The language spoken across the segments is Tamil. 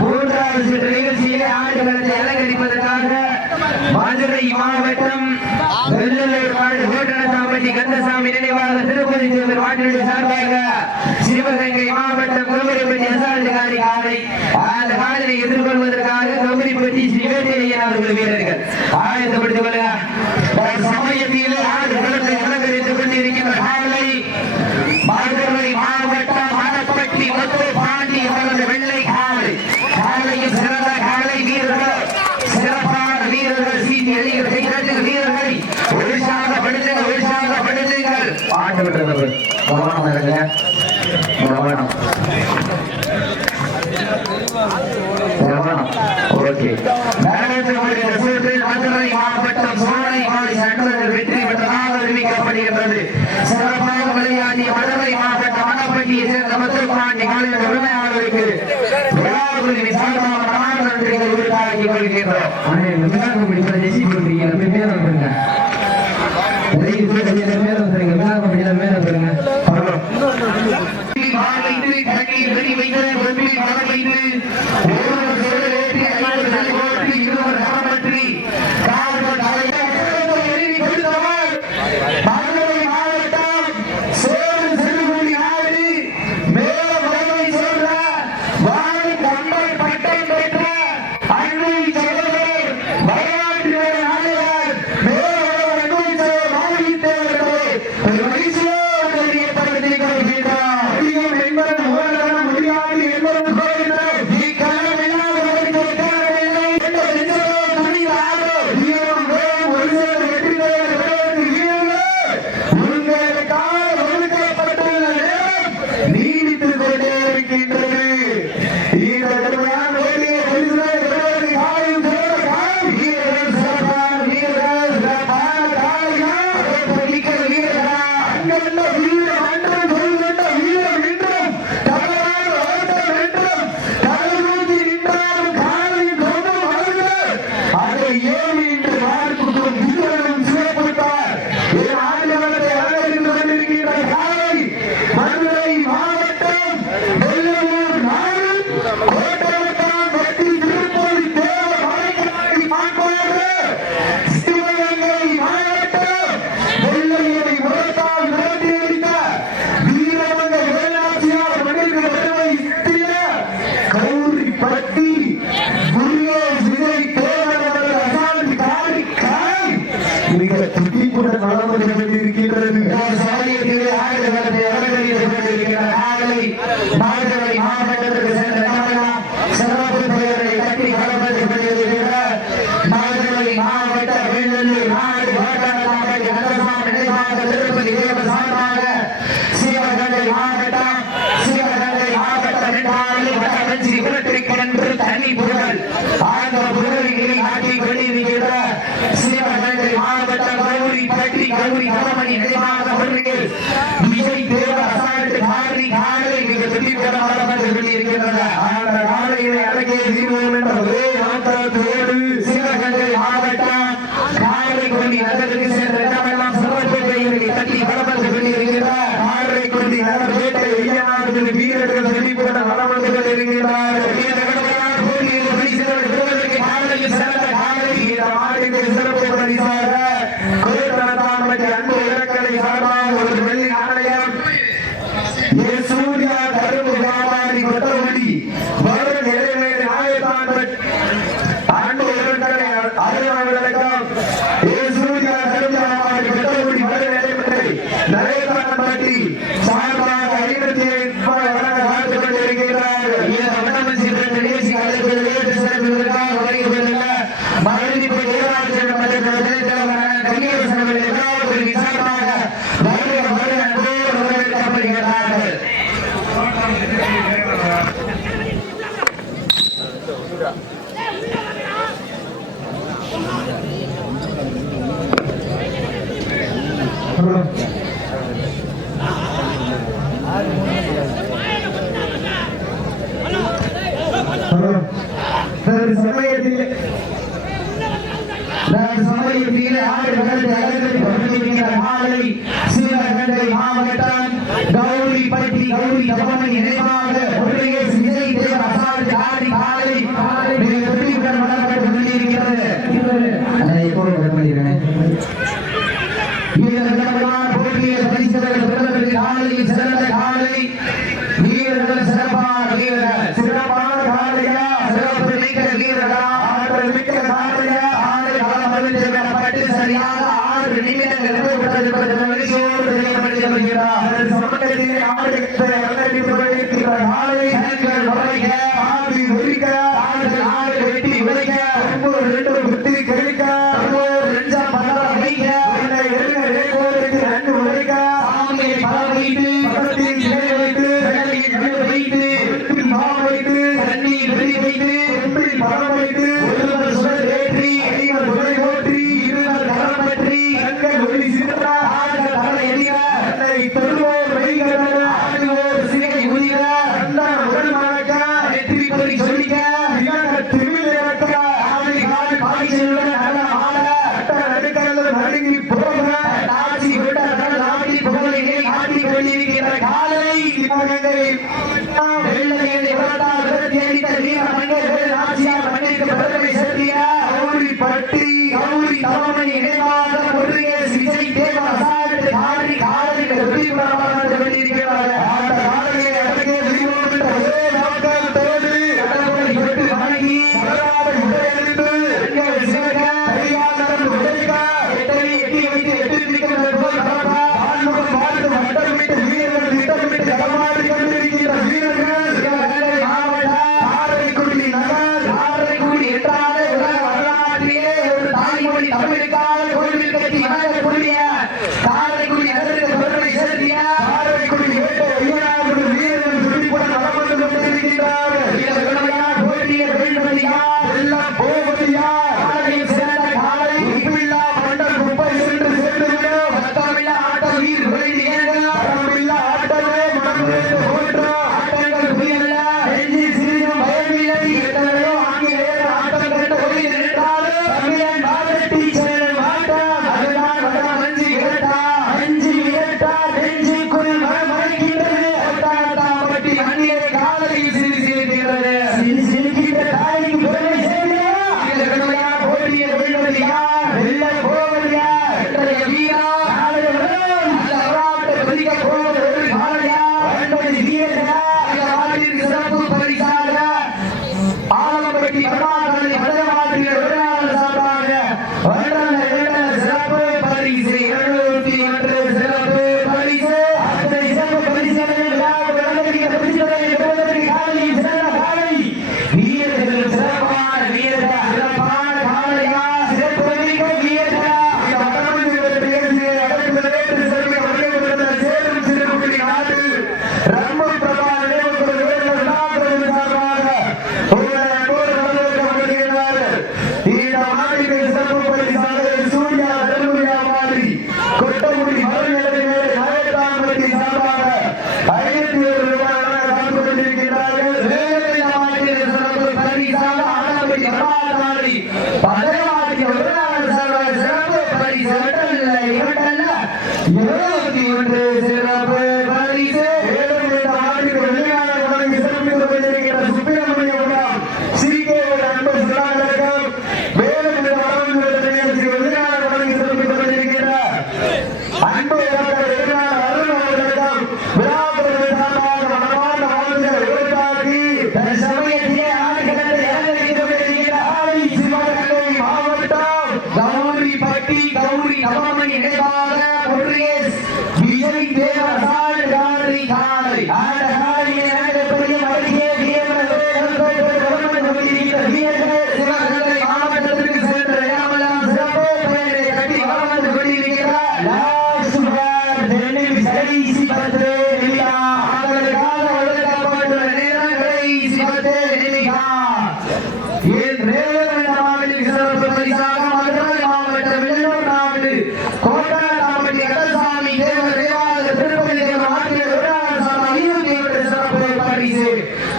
மூன்றாவது நிகழ்ச்சியிலே ஆடுகளத்தை அலங்கரிப்பதற்காக மதுரை மாவட்டம் கோட்டனசாமி கந்தசாமி நினைவாக திருப்பதி தேவர் வாட்டினுடைய சார்பாக சிவகங்கை மாவட்டம் கோவில்பட்டி அசாதிகாரி காலை அந்த காலையை எதிர்கொள்வதற்காக கோவில்பட்டி ஸ்ரீவேட்டையன் அவர்கள் வீரர்கள் ஆயத்தப்படுத்திக் கொள்ளுங்க. சமயத்தில் ஆடுகளத்தை அலங்கரித்துக் கொண்டிருக்கின்ற காலை மதுரை மாவட்டம் மணப்பட்டி முத்து பாண்டி அவரது வெள்ளை காலை காலையில் சிறந்த காலை வீரர்கள் சிறப்பான வீரர்கள் சீட்டி அடிக்கிற வீரர்களை உற்சாகப்படுத்துங்கள் ஆண்டு விட்டவர்கள் கவனம் இருங்க கவனம் ஓகே. மதுரை மாவட்டம் சோழனை மாலை சட்டங்கள் வெற்றி பெற்றதாக அறிவிக்கப்படுகின்றது. சிறப்பாக விளையாடிய மதுரை மாவட்டம் மணப்பட்டியை சேர்ந்த முத்துப்பாண்டி மாநில உரிமையாளருக்கு நன்றிகள் உரித்தாக்கிக் கொள்கின்றோம். மறுபடி சமயத்திலே ஆடுகளை அலங்கரித்துக் கொண்டிருக்கிற காலை சிவகங்கை மாவட்டம் கௌரிப்பட்டி கௌரி தபமணி நினைவாக ஒன்றிய விஜய் தேவர் அசால்ட் ஆடி காலை வெற்றியுடன் வழங்கப்பட்டு கொண்டிருக்கிறது. அதை எப்போது வழங்கியிருக்கிறேன் வீரர்களால் போட்டிய பரிசுகள் பெறுவதற்கு காலையில் சிறந்த காலை வீரர்கள் சிறப்பான வீரர்கள் சிறப்பான காலையா சிறப்பு மிக்க வீரர்களா ஆற்றல் மிக்க காலையா ஆறு களம் அறிவிக்கப்பட்டு சரியாக 6 நிமிடங்கள் மகிழ்ச்சியோடு தெரியப்படுத்தப்படுகிறார். சமூகத்திலே ஆடுகளை அலங்கரித்துக் கொண்டிருக்கிற காலை உரைக்க ஆடி ஒழிக்க ஆடு வெட்டி உரைக்க 2 குட்டி கழிக்க 2 பணம் வைக்க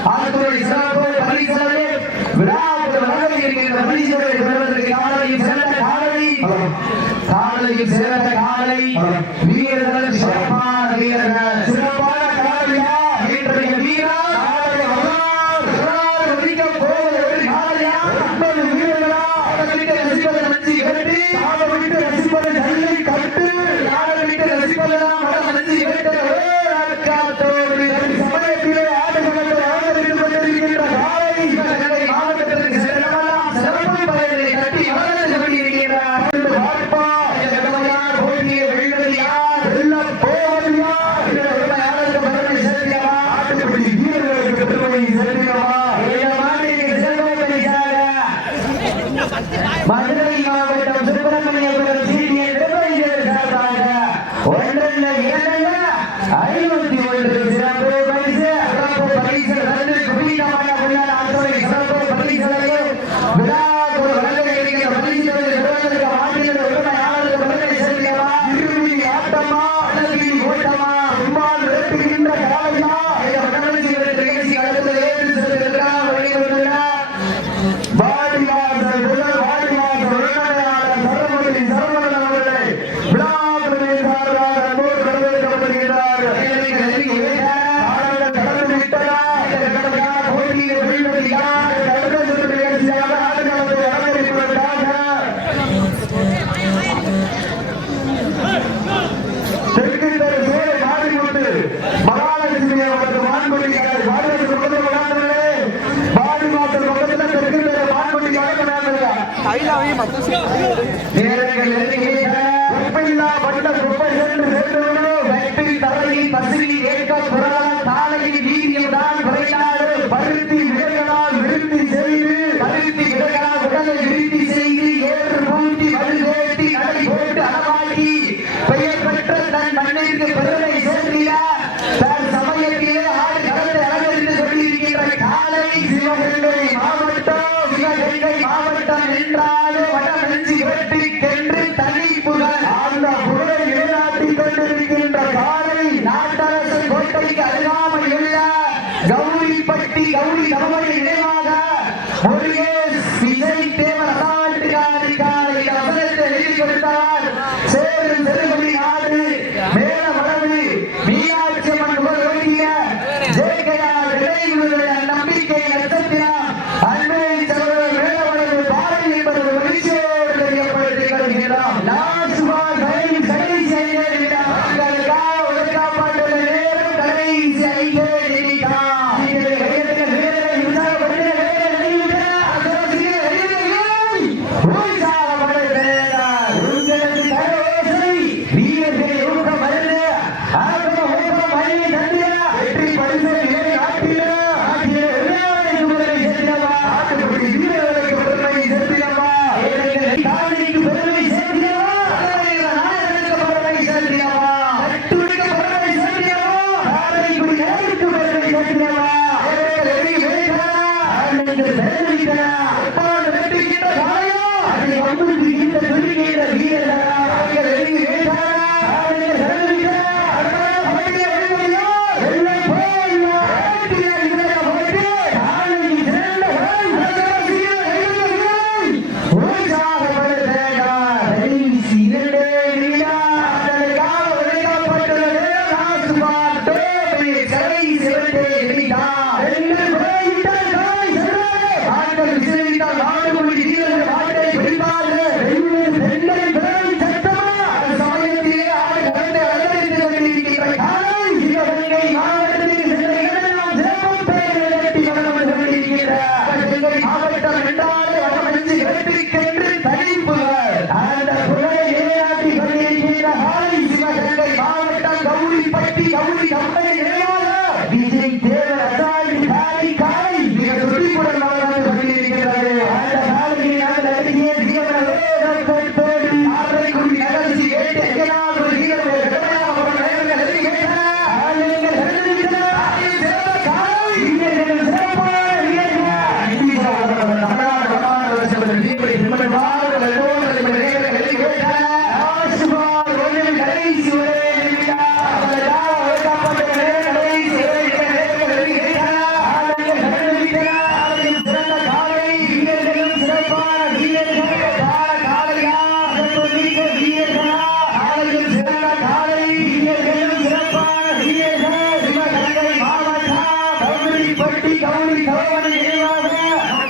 ஆறுதுறை சிறப்பு பரிசு காலையில் சிறந்த காலை வீரர்கள் சிறப்பான வீரர்கள் சிறப்பான காலையா இன்றைய வீரா மதுரை மாவட்டம் சுப்பிரமணியபுரம் சீனியர் சார்பாக 501 சிறப்பு பரிசு குபீரமான உள்ளார் ஆட்டோவை சிறப்பு பரிசுகளையும் விழாக்குழு வழங்க இருக்கிற பரிசுகளை மாற்றியது உரிமையாளருக்கு பதிலை செல்கிறா இறுதி ஆட்டமா அழகி ஓட்டமா உம்மால் வெட்டுகின்ற காலையா நிகழ்ச்சி அடுத்த ஏற்று செல்கிறார் வெளிவந்துள்ளார் மாவட்டம் என்றாலே வடமஞ்சி வெற்றிக்கென்று தனிப்புகள் அந்த புகழை நிலைநாட்டிக் கொண்டிருக்கின்ற காலை நாட்டரசு கோட்டைக்கு அருகாமல் உள்ள கௌரிப்பட்டி கௌரி நவமணி நினைவாக முருகேஷ் விஜய் தேவர் அசால்ட்டுக்காரி காலை அவசரத்தை எழுதி கொடுத்தார் சேரும் செருகுடி நாடு மேல வளர்ந்து மீனாட்சி அம்மன் புகழ் ஓட்டிய ஜெயகையார் விளைவுடைய நம்பிக்கை நட்சத்திரம் அன்பை சகோதரர் மேலவளர்ந்து பாறை என்பது மகிழ்ச்சியோடு தெரியப்படுத்திக் கொள்கிறோம். நாசுமார் கடைசி ஐந்து நிமிடங்களுக்காக ஒதுக்கப்பட்டுள்ள நேரம் கடைசி 5 நிமிடம்.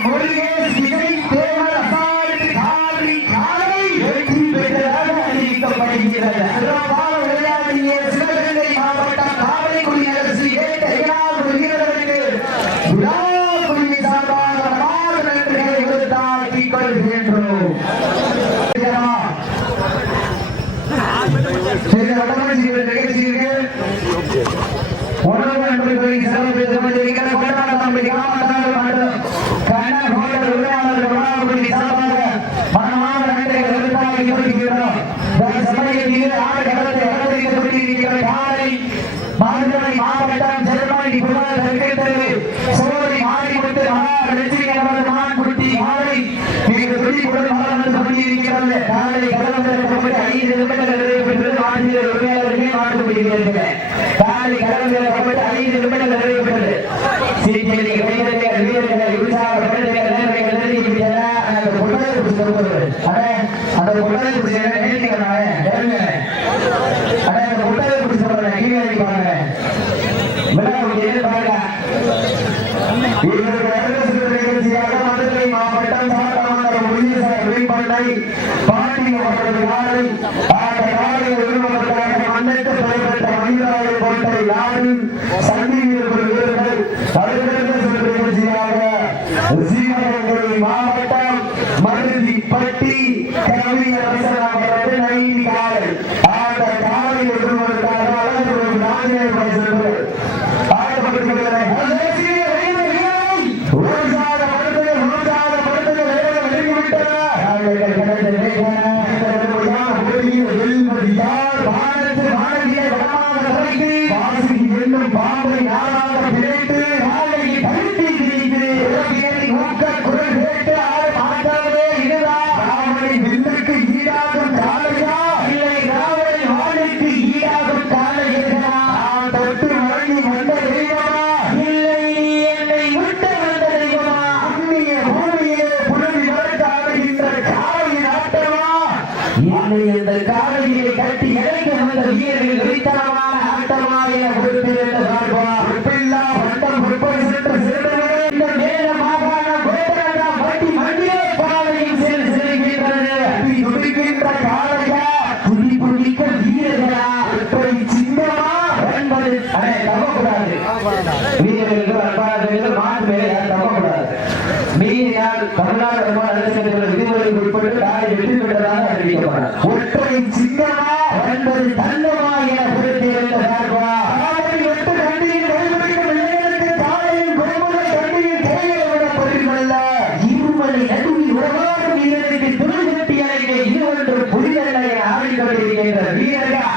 முருகேஷ் விஜய் தேவர் அசால்ட் காலை காலை வெற்றி பெற்றதாக அறிவிக்கப்படுகிறது. சிறப்பான விளையாடிய சிவகங்கை மாவட்டம் காவலிக்குடி அரசு ஏற்ற வீரர்களுக்கு விழாக்குழுவின் சார்பாக மனமார்ந்த நன்றிகளை உறுத்தாக்கிக் கொள்கின்றோம். மாவட்டம் செல்வாண்டி சோழி மாறிமுத்து மான்குட்டி மாலை கொண்டிருக்கிறது. காலை கலந்து 5 நிமிடங்கள் நிறைவேற்றது ஆசிரியர் உரிமையாளர்களே மாற்றுப்படுகிறது. காலை கலந்து 5 நிமிடங்கள் நிறைவேற்றது. சிறிய வீரர்கள் வீரர்கள் உற்சாகப்படுத்த அந்த கொட்டை அந்த கொட்டை மதுரை மாவட்டம் சாத்தமங்கலம் வெளிப்பண்டை பாண்டிய காலை மண்ணுக்கு பெறப்பட்ட மனிதராக கொண்ட யாரும் சந்தி வீரர்கள் சிவகங்கை மாவட்டம் மருதிப்பட்டி கவியரசர் காலை அந்த காலை ஒருவருக்காக காலையை கட்டி இறக்க வந்த வீரர்கள் வெறித்தனமான ஆட்டமாக கொடுத்திருந்த விதிமுறைக்கு உட்பட்டு காலை வெற்றி பெற்றதாக அறிவிக்கப்பட்டார். ஒற்றை சின்னமா என்பது தங்கமா என கொடுத்திருந்த இருமலை நடுவில் உறவாடும் வீரருக்கு துணை கட்டி அழைக்க இருவன்று புரிதல்களை ஆடிக்கொண்டிருக்கின்ற வீரர்கள்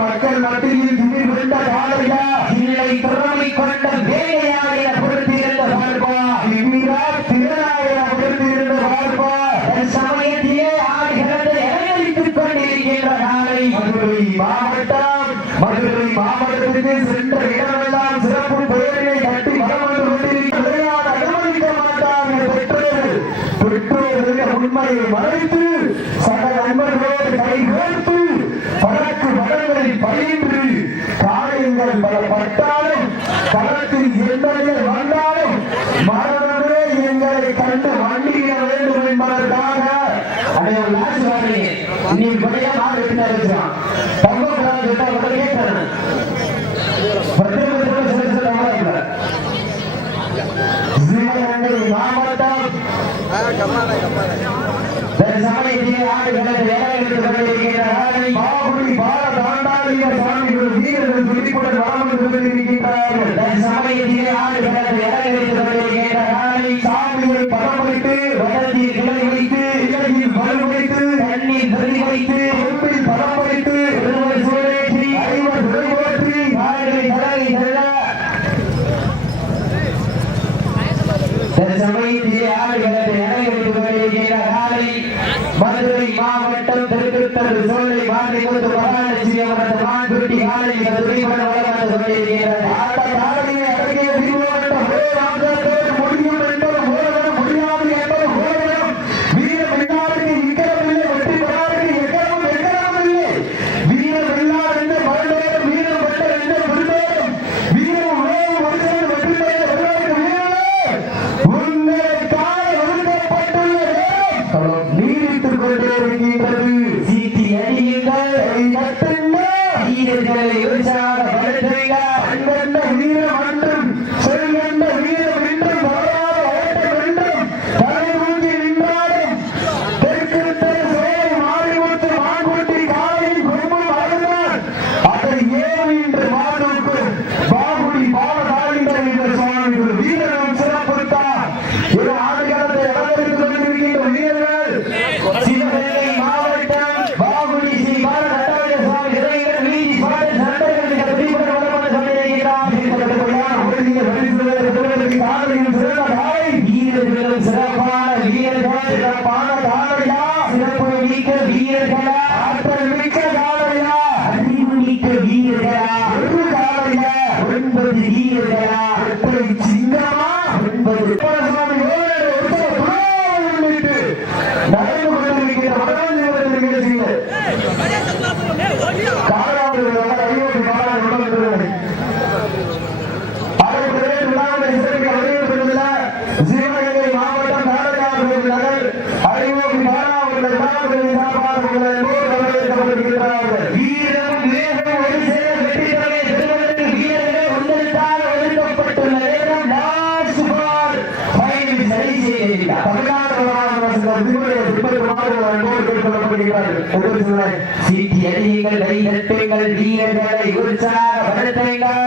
மக்கள் மத்தியில் திமிர் கொண்ட காலையா இல்லை திறமை கொண்ட வேலையா என பொறுத்திருந்த பார்ப்பா திமிரா திறனா என பொறுத்திருந்த பார்ப்பா சமயத்திலே ஆடுகிறது இறங்கலித்துக் கொண்டிருக்கின்ற காலை மதுரை மாவட்டத்திற்கு சென்ற இடமெல்லாம் சிறப்பு பெயர்களை கட்டி வரம் வந்து கொண்டிருக்கிற விளையாட அனுமதிக்க மாட்டார்கள் பெற்றோர்கள் உண்மையை மறைத்து சக நண்பர்களோடு கைகோர்த்து பறக்கு மரங்களில் பயின்று காரியங்கள் பல பட்டாலும் களத்தில் எந்தவர்கள் வந்தாலும் மரணமே எங்களை கண்டு வண்டியிட வேண்டும் என்பதற்காக அனைவரும் லாட்சி வாங்கி நீ படையா நாடு எடுத்தாருச்சான் கேட்கிறேன் சிவகங்கை மாவட்டம் மாவட்டம் சமயத்திலே ஆடுகளை ஏழைகளுக்கு கொண்டிருக்கின்ற பாகுடி பால தாண்டாளிய சாமிகள் வீரர்கள் துடிப்புடன் வளம் கொண்டிருக்கின்றார்கள். சமயத்திலே ஆடுகளை ஏழைகளுக்கு கொண்டிருக்கின்ற சாமியை படம் வைத்து வடத்தில் கிளை வைத்து இலகில் பல் வைத்து தண்ணீர் பிரதி வைத்து கொம்பில் படம் வைத்து சூழேற்றி அறிவர் விளைவோற்றி ஆடுகளை தடவை சமயத்திலே ஆடுகளை ஏழைகளுக்கு கொண்டிருக்கின்ற மதுரை மாவட்டம் திருக்குத்தல் சோழை மாற்றி கொடுத்து மகாலட்சுமி அவரது மான்குட்டி காலை துணிபட வளர்ந்து கொண்டிருக்கிறது. அந்த காலையை அடங்கிய திருமாவட்டம் முடியும் என்பது முடியாது என்பது வீர வெள்ளாருக்கு இக்கரமில்லை வெற்றி பெறாருக்கு எக்கரமில்லை வீர வெள்ளார் என்று மறுநேரம் வீரம் பெற்ற என்று முன்னேறும் வீரம் ஒருவன் வெற்றி பெற வெள்ளாருக்கு வீரர்களே உங்களுக்காக ஒதுக்கப்பட்டுள்ள நீடித்துக் கொண்டே இருக்கின்றது. சீட்டி அடியுங்கள் வீரர்களை உற்சாகப்படுத்துங்கள். அன்பந்த வீரம் அன்றும் செல்வந்த வீரம் என்றும் வராத ஓட்டம் என்றும் தலை தூங்கி நின்றாலும் தெற்கு சோழ மாறிமுத்து மான்குட்டி காலையில் கொம்பு மறந்தான் அதை ஏன் இன்று மாதவுக்கும் பாகுடி பால தாழ்கின்ற சுவாமிகள் வீரரும் சிறப்புத்தான். இது ஆடுகளத்தை அலங்கரித்துக் கொண்டிருக்கின்ற வீரர்கள் சிவகங்கை மாவட்டம் பாகுடி ஸ்ரீ பால தட்டாய சுவாமி இறைவன் வீதி பாடு சண்டர்களுக்கு தீபம் வளர்ந்து கொண்டிருக்கிறார். வீரர்களும் சிறப்பான வீரர்கள் சிறப்பான காலையா சிறப்பு மிக்க வீரர்களா ஆற்றல் மிக்க காலையா அறிவு மிக்க வீரர்களா ஒரு காலையா 9 வீரர்களா ஒற்றை சிங்கமா 9 நடந்து கொண்டிருக்கிற வடநாட்டு நிகழ்ச்சியில் சிவகங்கை மாவட்டம் நகர் அறிவோம் வீரம் வேகம் ஒரு சேர வெற்றி தொகை பெறுவதற்கு வீரர்கள் ஒன்றிற்காக ஒதுக்கப்பட்டுள்ள நேரம் லாஸ்ட் பால் ஃபைனல் சரி செய்கிறார். சீட்டி அடியுங்கள் கைதட்டுங்கள் வீரர்களை உற்சாகப்படுத்துங்கள்.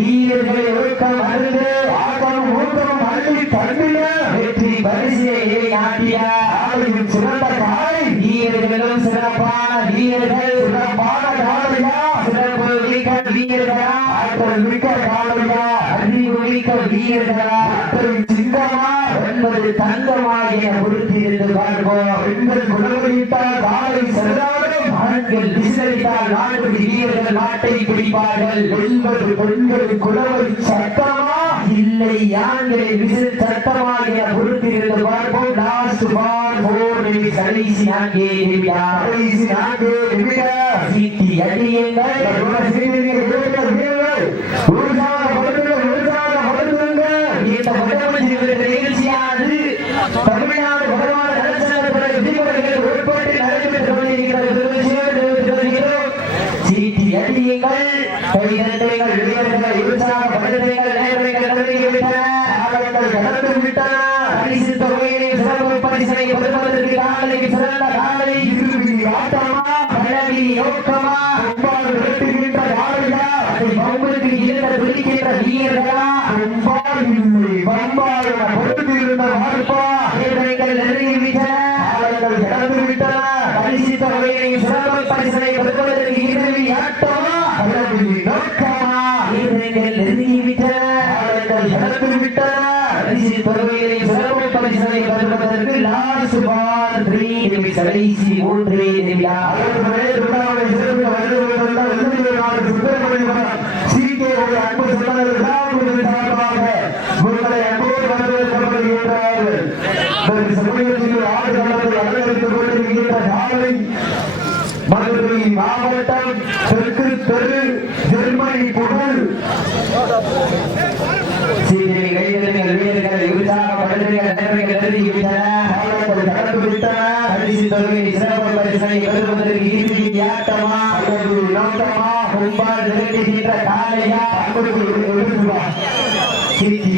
வீரர்களை ஒழுக்கம் அருந்து ஆக்கம் ஊக்கம் அள்ளி தள்ளிய வெற்றி பரிசையை நாட்டிய ஆளும் சிறந்த காலை வீரர்களும் சிறப்பான வீரர்கள் சிறப்பான காலையா சிறப்பு மிக்க வீரர்களா ஆற்றல் மிக்க காலையா அறிவு மிக்க வீரர்களா ஆற்றல் சிங்கமா 9 தங்கமாகிய பொறுத்திருந்து பார்ப்போம். பெண்கள் குலவையிட்டால் காலை சென்றாலும் ஆண்கள் விசிலடித்தால் நான்கு வீரர்கள் நாட்டை பிடிப்பார்கள். 9 பெண்கள் குலவை சட்டமா இல்லை ஆண்களை விசில் சட்டமாகிய பொறுத்திருந்து பார்ப்போம். லாஸ்ட் பால் 4 கடைசி 4 நிமிடம் சீட்டி அடியுங்கள் நிகழ்ச்சியானது தமிழ்நாடு வருமான நலச்சங்கத்துறை விதிமுறைகள் உட்பட்டு நடைபெற்றுக் கொண்டிருக்கிறது. சீட்டி அடியுங்கள் கைதட்டுங்கள் வீரர்களை உற்சாகப்படுத்துங்கள். நேரங்கள் நெருங்கிவிட்டன காலங்கள் கடந்து விட்டன. பரிசு தொகையினை சிறப்பு பரிசனை பெறுவதற்கு காலைக்கு சிறந்த காலை ஆட்டமா பழகி நோக்கமா ஒவ்வாறு வெட்டுகின்ற காலையா அதை பம்புக்கு இருந்த பிடிக்கின்ற வீரர்களா பம்பாடு பொறுத்திருந்த வாழ்ப்பா நேரங்கள் நெருங்கிவிட்டன காலங்கள் கடந்து விட்டன. பரிசு தொகையினை சிறப்பு பரிசனை பெறுவதற்கு இறுதி ஆட்டமா பழகி நோக்கமா நேரங்கள் நெருங்கிவிட்டன காலங்கள் கடந்து விட்டன. பரிசு தொகையினை சிறப்பு பரிசனை பெறுவதற்கு லாஸ்ட் பால் 3 நிமிடம் கடைசி 3 நிமிடம். அன்பு சமயத்தில் ஆடுகளத்தை அலங்கரித்துக் கொண்டிருக்கின்ற காலை மதுரை மாவட்டம் தெற்கு தெரு ஜெர்மனி புகழ் வீரர்களை உற்சாகப்படுத்துங்கள். நேரங்கள் நெருங்கிவிட்டன கடந்து விட்டன. பரிசு தொகை சிறப்பு பரிசனை பெறுவதற்கு இறுதி ஆட்டமா நோக்கமா கொம்பால் நிகழ்கின்ற காலையா சீட்டி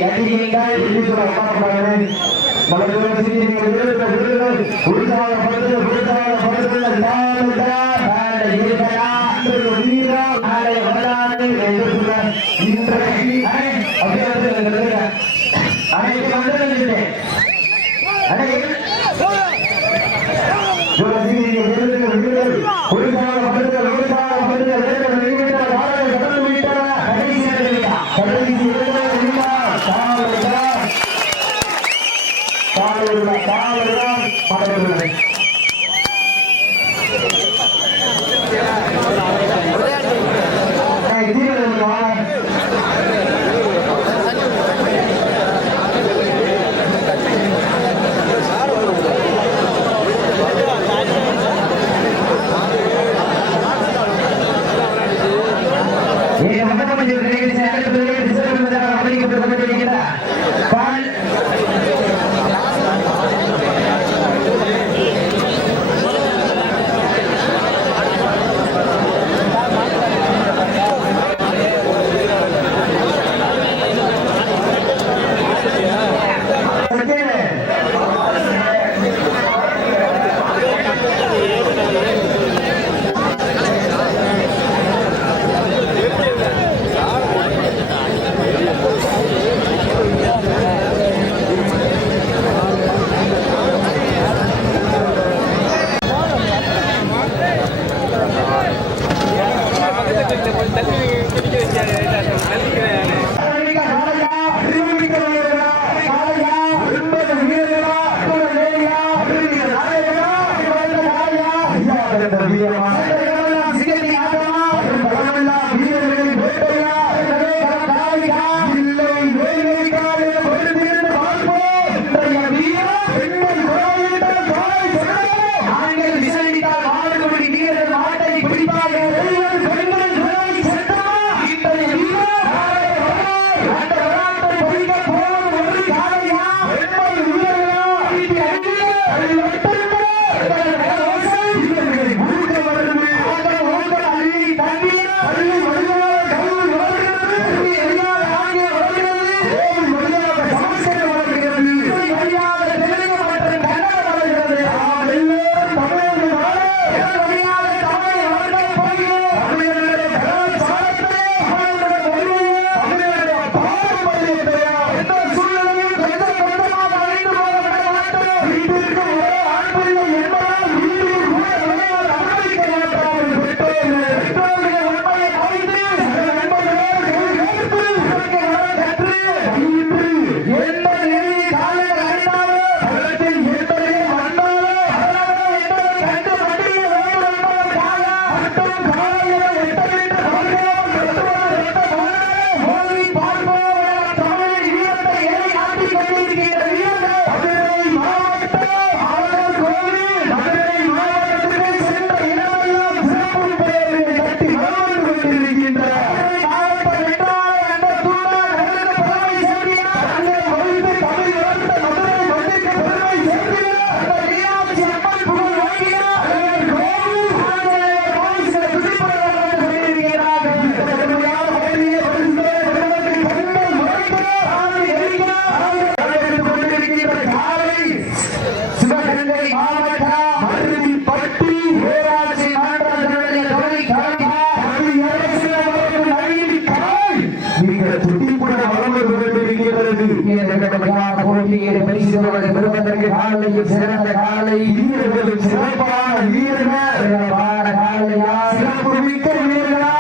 சிறந்த காலை வீரர்களும் சிறப்பான வீரர்கள் சிறப்பான காலையா சிறப்பு மிக்க வீரர்களா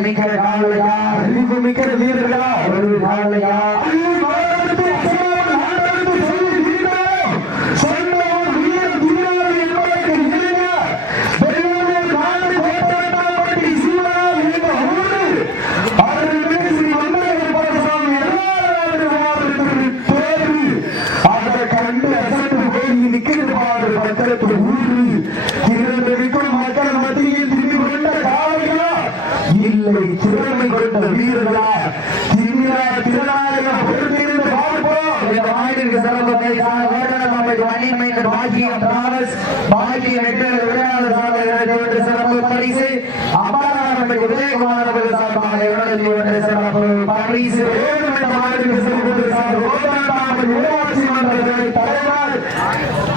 மிக்க காலையா அறிவு மிக்க வீரர்களா ஒரு காலையா திறமை கொண்ட வீரர்களா திருநாயகம் பொறுத்திருந்து பார்ப்போம். இந்த மாநில சிறப்பத்தை பாக்கியம் தாமஸ் பாக்கியம் சிறப்பு பரிசு அம்பாராம உதயகுமார் சார்பாக சிறப்பு பரிசு ஊராட்சி மன்ற தலைவர்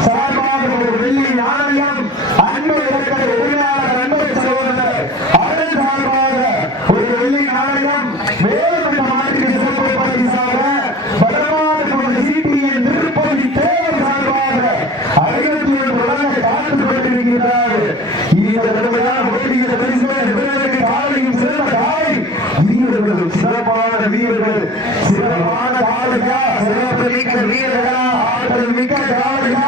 சார்பாக ஒரு வெள்ளி நாணயம், அன்பு இலக்கண உரிமையாளர் அன்பு சகோதரர் அதன் சார்பாக ஒரு வெள்ளி நாணயம், மேலும் இந்த மாநில சிறப்பு பரிசாக பலமான சிபிஎன் திருப்பதி தேவர் சார்பாக 51 வழங்க காத்து கொண்டிருக்கிறார். இந்த நிலைமையான போட்டியில் பரிசுகளுக்கு காலையும் சிறந்த காலை வீரர்கள், சிறப்பான வீரர்கள், சிறப்பான காலையா, சிறப்பு மிக்க வீரர்களா, ஆற்றல் மிக்க காலையா,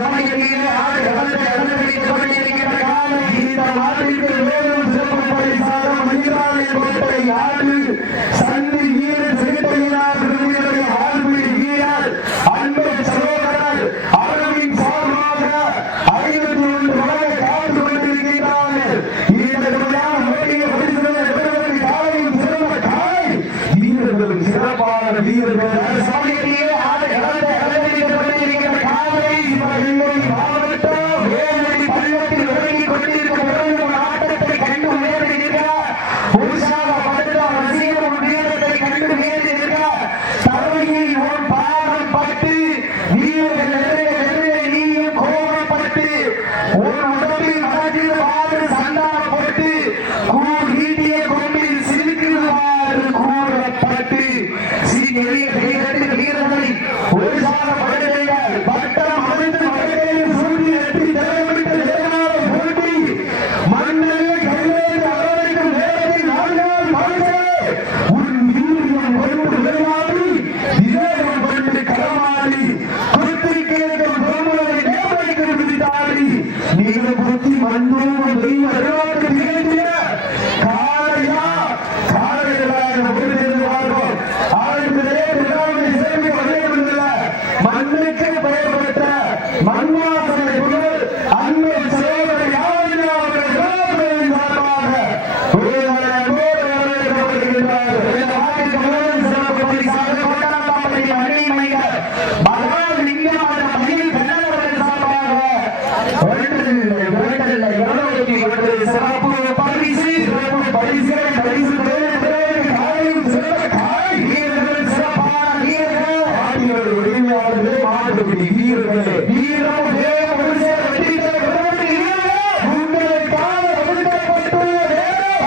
சமயத்திலே ஆடுகளுக்கு கொண்டிருக்கின்ற காலை இந்த நாட்டிற்கு மேலும் சிறப்பு பரிசாக மயிலாளை கோட்டை ஆடு சந்தி வீரர் சிறுத்தையினார் திருவிழை ஆழ்மொழி வீரர் அன்பு சகோதரர் அரவின் சார்பாக 51 வரை காத்து கொண்டிருக்கிறார்கள். இந்த நிலையான போட்டியில் பரிசுகளை காலையும் சிறந்த காலை வீரர்களும் சிறப்பான வீரர்கள் சமயத்திலே ஆடுகளத்தை அலங்கரித்துக் கொண்டிருக்கின்ற காலை சிவகங்கை மாவட்டம் வேலடி பள்ளத்தில் விளங்கிக் கொண்டிருக்கும் உறங்கும் ஆட்டத்தை கண்டு மேலே நிற்க உற்சாகப்படுத்த ரசிகர் வீரத்தை கண்டு மேலே நிற்க தரையில் ஒரு பாகம் பட்டு வீரர்கள் நிறைய நீயும் கோபப்பட்டு ஒரு உடம்பில் மனதில் வாறு சண்டான போட்டு கூர் நீட்டிய கொம்பில் சிலுக்குவாறு கூறப்பட்டு நிறைய வீரர்களை உற்சாகப்படுத்துங்கள். பட்டம் அமைந்து மகளிர் சூழ்நிலை எட்டி தலைமைக்கு நேரமாக போட்டி மண்ணில் கைவேறு அரவணைக்கும் நேரத்தில் நான்கால் மனுஷே உன் வீரியம் கொண்டு விளையாடி இதயம் கொண்டு களமாடி குத்திரிக்கைகள் பொறுமுறை நேர்மைக்கு விதித்தாடி நீங்க புத்தி மண்ணும் வருவாக்கு நிகழ்த்திய காலையா காலைகளாக விருது வாழ்வோம். மண்ணுக்கு பெயர்பெற்ற மண்வாசனை புகழ் அன்பு சகோதரி யாழினி அவர்கள் சார்பாக சிறப்பு பரிசு பரிசு மாட்டுப்பிடி வீரர்களே வீரம் உங்களுக்காக ஒதுக்கப்பட்டுள்ளது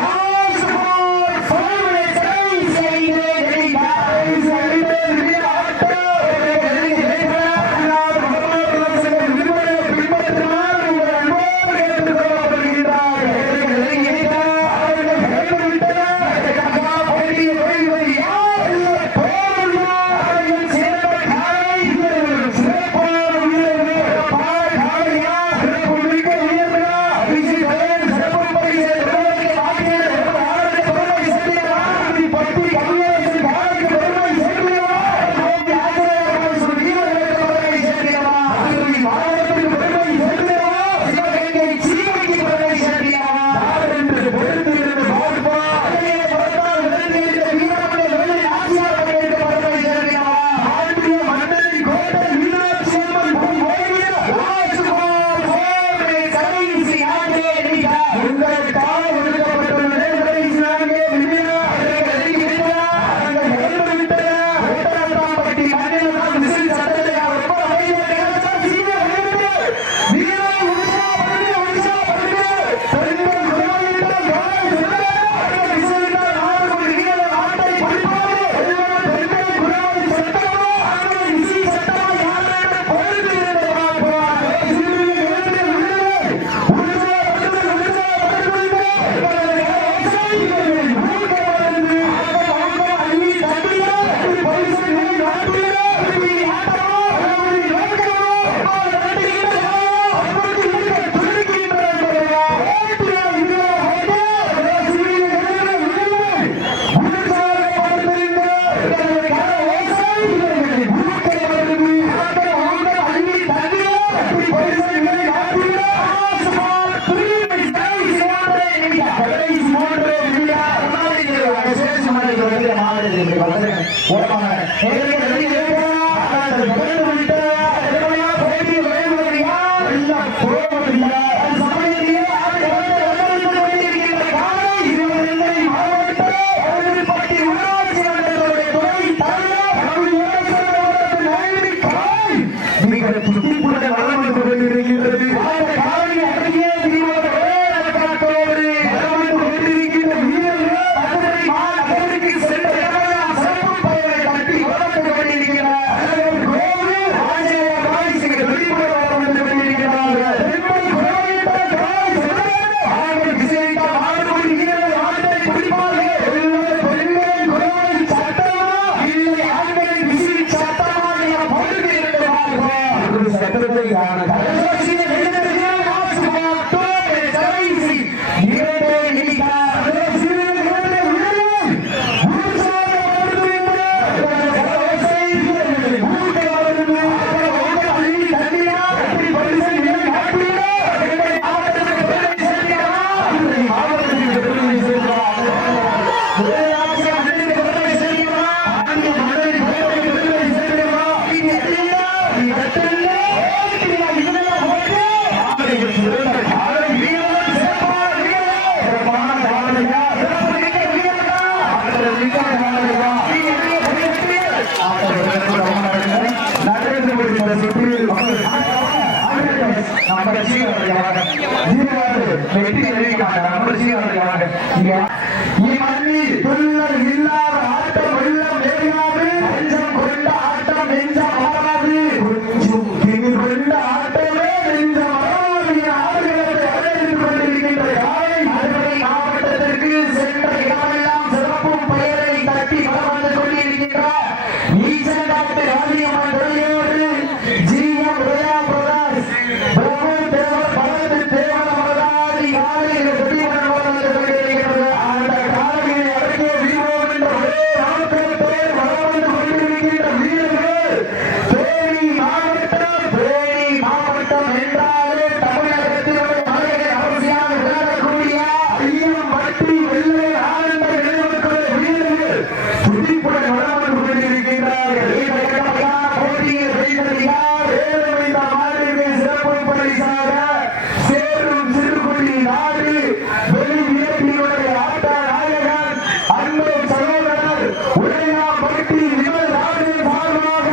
இந்த சுற்றில் நம்ம சீக்கிரம் வெற்றி அறிவிக்காங்க நம்ம சீக்கிரம் இம்மண்ணில் துள்ளல் இல்லாத ஆட்டம் வெள்ளம் வேகாது நெஞ்சம் கொண்ட ஆட்டம் நெஞ்சம் மாறாது கொஞ்சம் திமிர் கொண்ட ஆட்டமே நெஞ்சம் மாறாது ஆடுகளத்தை அழைத்துக் கொண்டிருக்கின்ற யாரை மதுரை மாவட்டத்திற்கு சென்ற இடமெல்லாம் சிறப்பும் பெயரை தட்டி வளர்ந்து கொண்டிருக்கின்றார் ஈசன் டாக்டர் ராஜியம்மன் துறையோடு ஜிஎம் ரோயா பிரகாஷ் பிரபு தேவர் பலது தேவன மகாதி யாரை வந்து கொண்டிருக்கிறது அந்த காலையை அடக்கிய வீரோடு என்ற ஒரே நாட்கள் பேர் வளர்ந்து கொண்டிருக்கின்ற வீரர்கள் தேனி மாவட்டம் என்றாலே தமிழகத்தில் ஒரு நாயகை அவசியாக விளையாடக்கூடிய ஐயம் பட்டி வெள்ளை ஆனந்த நிறுவனத்துடைய வீரர்கள் துடிப்புடன் வளர்ந்து கொண்டிருக்கின்றார்கள் போட்டியில் வைத்ததியார் ஏழு மாநில சிறப்பு பரிசாக சேரும் சிறுகுடி நாடு வெளி இயற்கையுடைய ஆட்ட நாயகன் அன்பு சகோதரர் உடையா பட்டி விமல் ராஜன் சார்பாக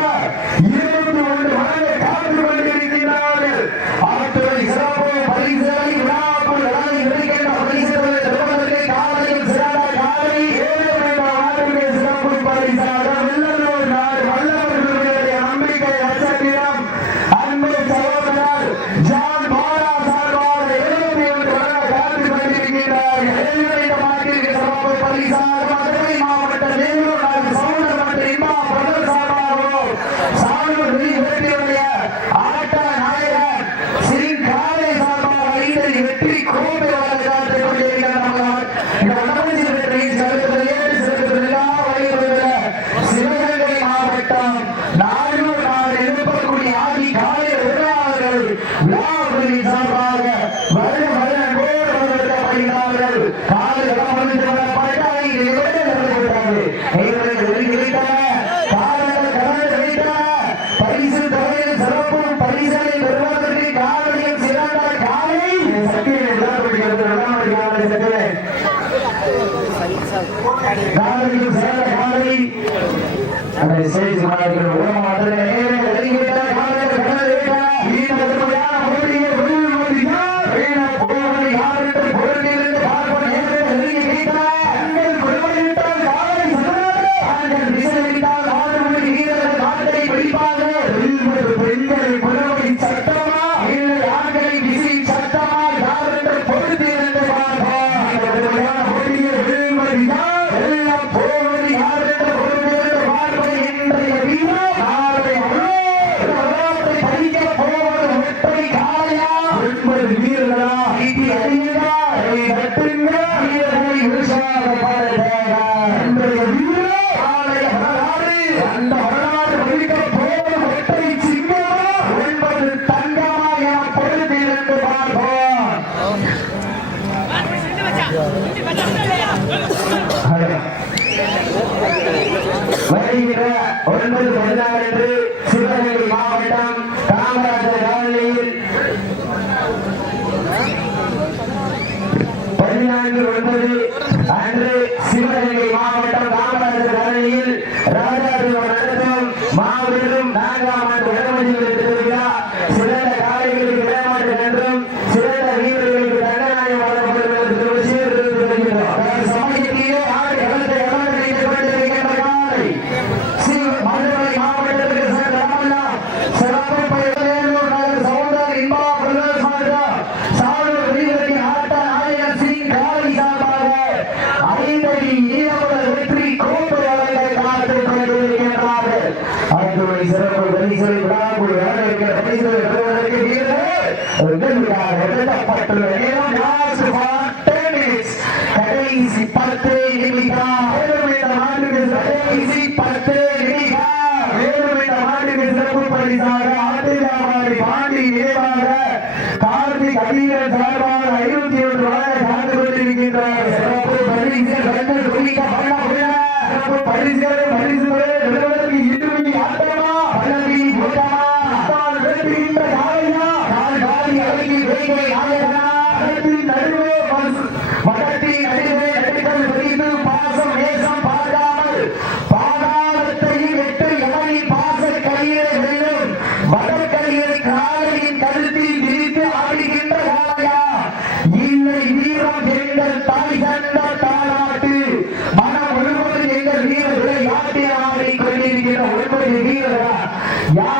21 வரை காத்துக் கொண்டிருக்கிறார்கள் ஆட்டுறை சிறப்பு பரிசுகளை விழாக்குள் இருக்கின்ற பரிசுகளை தருவதற்கு காலையில் சிறந்த காலை 7 மாநில சிறப்பு பரிசாக வெள்ளலூர் நாடு வல்லவர்களுடைய நம்பிக்கை நட்சத்திரம் அன்பு சகோதரர் ஜான் பாலா சார்பாக 71 வரை காத்துக் கொண்டிருக்கிறார்கள் இந்த மாட்டிற்கு சிறப்பு பரிசாக மதுரை மாவட்ட நேரூர் நாடு சவுண்டர் மற்றும் இன்பா பிரதர் சார்பாகவும் சாலூர் வெளியுடைய ஆட்ட நாயகர் ஸ்ரீ காலை சார்பாக ஐந்தடி வெற்றி கோப்பை வழங்க காத்துக் கொண்டிருக்கிறார் இந்த வடமஞ்சி வெற்றி சிவகங்கை மாவட்டம் நானூர் நாடு எழுப்பக்கூடிய ஆதி காலை உறவாளர்கள் விழாக்குழி சார்பாக வருட வருடம் கோடு வருடப்படுகிறார்கள் காலை பரிசு தொகையில் சிறப்பும் பரிசனை பெறுவதற்கு காலையில் சிறந்த காலை சக்தியை காலையில் சிறந்த காலை அந்த செய்தி மாணவர்கள் உலகமாக வருகிற 9/16 சிவகங்கை மாவட்டம் காமராஜர் காலனியில் 14/9 அன்று சிவகங்கை மாவட்டம் காமராஜர் காலனியில் ராஜாஜிவர் நடத்தும் மாபெரும் 4ஆம் ஆண்டு வடமஞ்சி விழா சிறந்த காலைகளுக்கு விளையாட்டு என்றும் சிறந்த வீரர்களுக்கு தங்கநாயம் வழங்கப்படும் என்று சீர்திருத்தம் சமயத்திலே ஆடு களத்தை அமர்ந்திருக்கின்ற காலை மதுரை மாவட்டத்திற்கு சென்றமல்லா சிறப்பு பயிர் சகோதரர் இன்பா பிரதர் சாலூர் வீரரின் ஆட்ட நாயகன் சிங் காலை சார்பாக 5 அடி ஈரமுடன் வெற்றி கோப்பை வழங்க காத்துக் கொண்டிருக்கின்றார்கள். அத்துறை சிறப்பு பரிசுகளை விழாக்குழு வழங்கியிருக்கிற பரிசுகளை பெறுவதற்கு வீரர்கள் நேரம் லாஸ்ட் 10 minutes கடைசி 10 நிமிடம் கடைசி 10 நிமிடம் சிறப்பு பரிசாக ஆட்டுக்காரி பாண்டி நினைவாக கார்த்திக் அதிகர் சார்பாக 51 வழங்க காத்துக் கொண்டிருக்கின்றார். சிறப்பு பரிசுகளை பெறுவதற்கு இருவி ஆட்டமா பல்லவி கூட்டமா வெற்றிகின்ற காலையா காலி அழகி வேகை நாயகனா நடுவே மகத்தின் நடுவே நடுகள் பிரிந்து பாசம் நேசம் பார்க்காமல் பாதாளத்தையும் எட்டு எவனின் பாச கையிலே வெல்லும்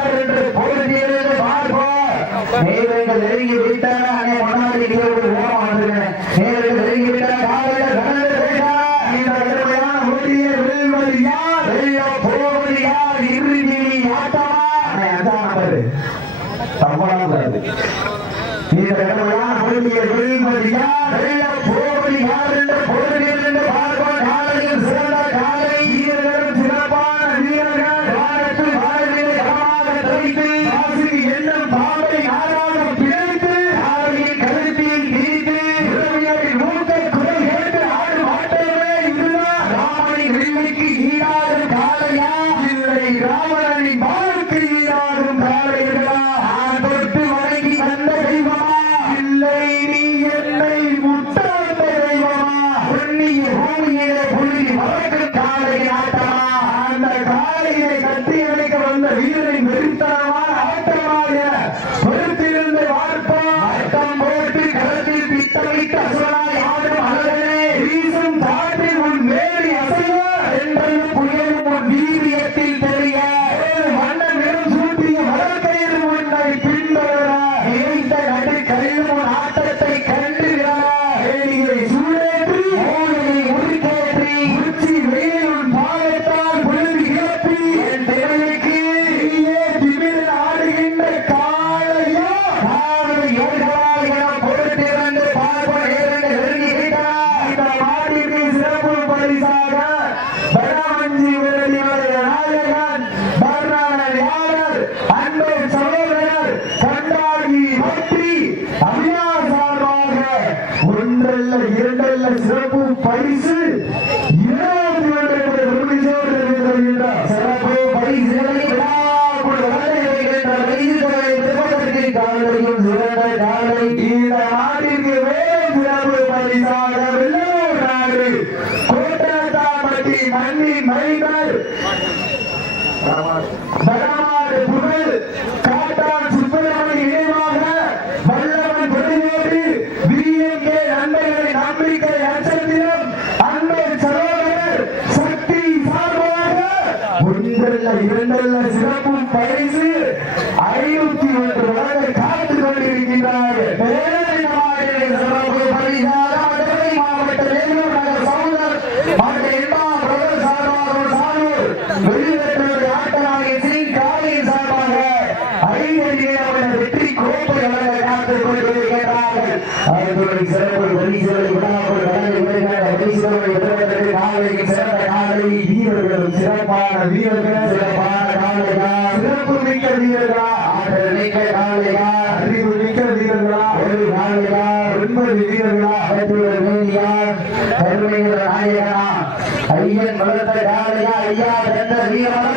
யார் என்று பொருள் பார்ப்போம். நேரங்கள் நெருங்கி விட்டான முன்னாடி ஓரம் வந்துருக்கேன். நேரங்கள் நெருங்கி விட்டான காலையில் இந்த கடுமையான போட்டியை வெல்வது யார், வெல்ல போவது யார், இறுதி ஆட்டமா நம்பரு தவறாது. இந்த கடுமையான போட்டியை வெல்வது யார், வெல்ல போவது யார் என்ற பொருள் என்று பார்ப்போம். காலையில் சிறந்த காலை வீரர்களும் சிறப்பான வீரர்கள் வாரத்தில் வாழ்வில் கவனமாக தவித்து ஆசிரியர் எண்ணம் பாம்பை ஆறாக பிழைத்து ஆலையின் கருத்தில் நீத்து உறவியரின் மூத்த குரல் கேட்டு ஆடும் ஆட்டமே இதுதான். ராமனின் வெள்ளிக்கு ஈடாகும் காலையா இல்லை ராவணனின் வாழ்க்கை ஈடாகும் காலைகளா? நான் தொட்டு வணங்கி வந்த தெய்வமா இல்லை நீ என்னை முட்டாண்ட தெய்வமா? பொன்னிய பூமியிலே புள்ளி வளர்க்கும் காலை ஆட்டமா? அந்த காலையை கட்டி அணைக்க வந்த வீரரின் வெறித்தனமான ஆட்டமாக பொறுத்திருந்து பார்ப்போம். ஆட்டம் போட்டு களத்தில் திட்டமிட்ட அசுரனாய் ஆடும் அழகனே வீசும் காற்றில் உன் வேலி அசைய என்றும் புயலும் உன் வீரியத்தில் தெரிய மன்னன் வெறும் சூட்டிய வளர்க்கையில் உன்னை பின்தொடர நினைத்த நடு கல்லும் உன் ஆட்டத்தை கண்டுகிறா. வேலியை சூழேற்றி மோனையை உருக்கேற்றி உச்சி வெயில் உன் பாதத்தால் பொழுது இழப்பி என் தேவைக்கு நீயே திமிர் ஆடுகின்ற காலையா காவல் ஏர்களால் என பொறுத்திருந்து பார்ப்ப நேரங்கள் நெருங்கி விட்டன. இந்த மாடிக்கு சிறப்பு பரிசாக வடமஞ்சி விரலினுடைய நாயகன் பர்ணானன் யாரர் அன்பை சகோதரர் கண்டாகி பற்றி அபியா சார்பாக ஒன்றல்ல இரண்டல்ல சிறப்பு பரிசு 21 ரூபாய் சிறப்பு பரிசுகளை விழாக்குள் வளர்ந்து வருகின்ற பரிசுகளை பெறுவதற்கு காலையும் சிறந்த காலை இந்த நாட்டிற்கு வேறு சிறப்பு பரிசாக வெள்ளூர் நாடு கோட்டத்தாம்பட்டி மண்ணின் மைந்தர் வடமாடு புகழ் காட்டான் சுப்பிரமணி நினைவாக வல்லவன் தொழிலோடு விஎம்கே நண்பர்களின் நம்பிக்கை நட்சத்திரம் அன்பை சகோதரர் சக்தி சார்பாக ஒன்றல்ல இரண்டல்ல சிறப்பு பரிசு 51 வழங்க காத்துக் கொண்டிருக்கிறார்கள். சிறப்பு பரிசாக மதுரை மாவட்ட வேலூர் நகர் சகோதரர் மாவட்ட எம்பா பிரதர் சார்பாக சாரூர் வெளியிடக்கூடிய ஆட்டநாயகி ஸ்ரீ காளியின் சார்பாக 5 வெற்றி கோப்பை வழங்க காத்துக் கொண்டிருக்கிறார்கள். அவர்களுடைய சிறப்பு பரிசுகளை விழாக்குள் வழங்கி வருகின்ற பரிசுகளை பெறுவதற்கு காலையில் சிறந்த காலை வீரர்களும் சிறப்பான வீரர்கள் சிறப்பான காலையா சிறப்பு மிக்க வீரர்களா ஆற்றல் மிக்க காலையா அறிவு மிக்க வீரர்களா ஒரு காலையா 9 வீரர்களா அவற்றுடைய மேலியா கருணைகிற நாயகனா ஐயன் வளர்த்த காலையா ஐயா என்ற வீரமான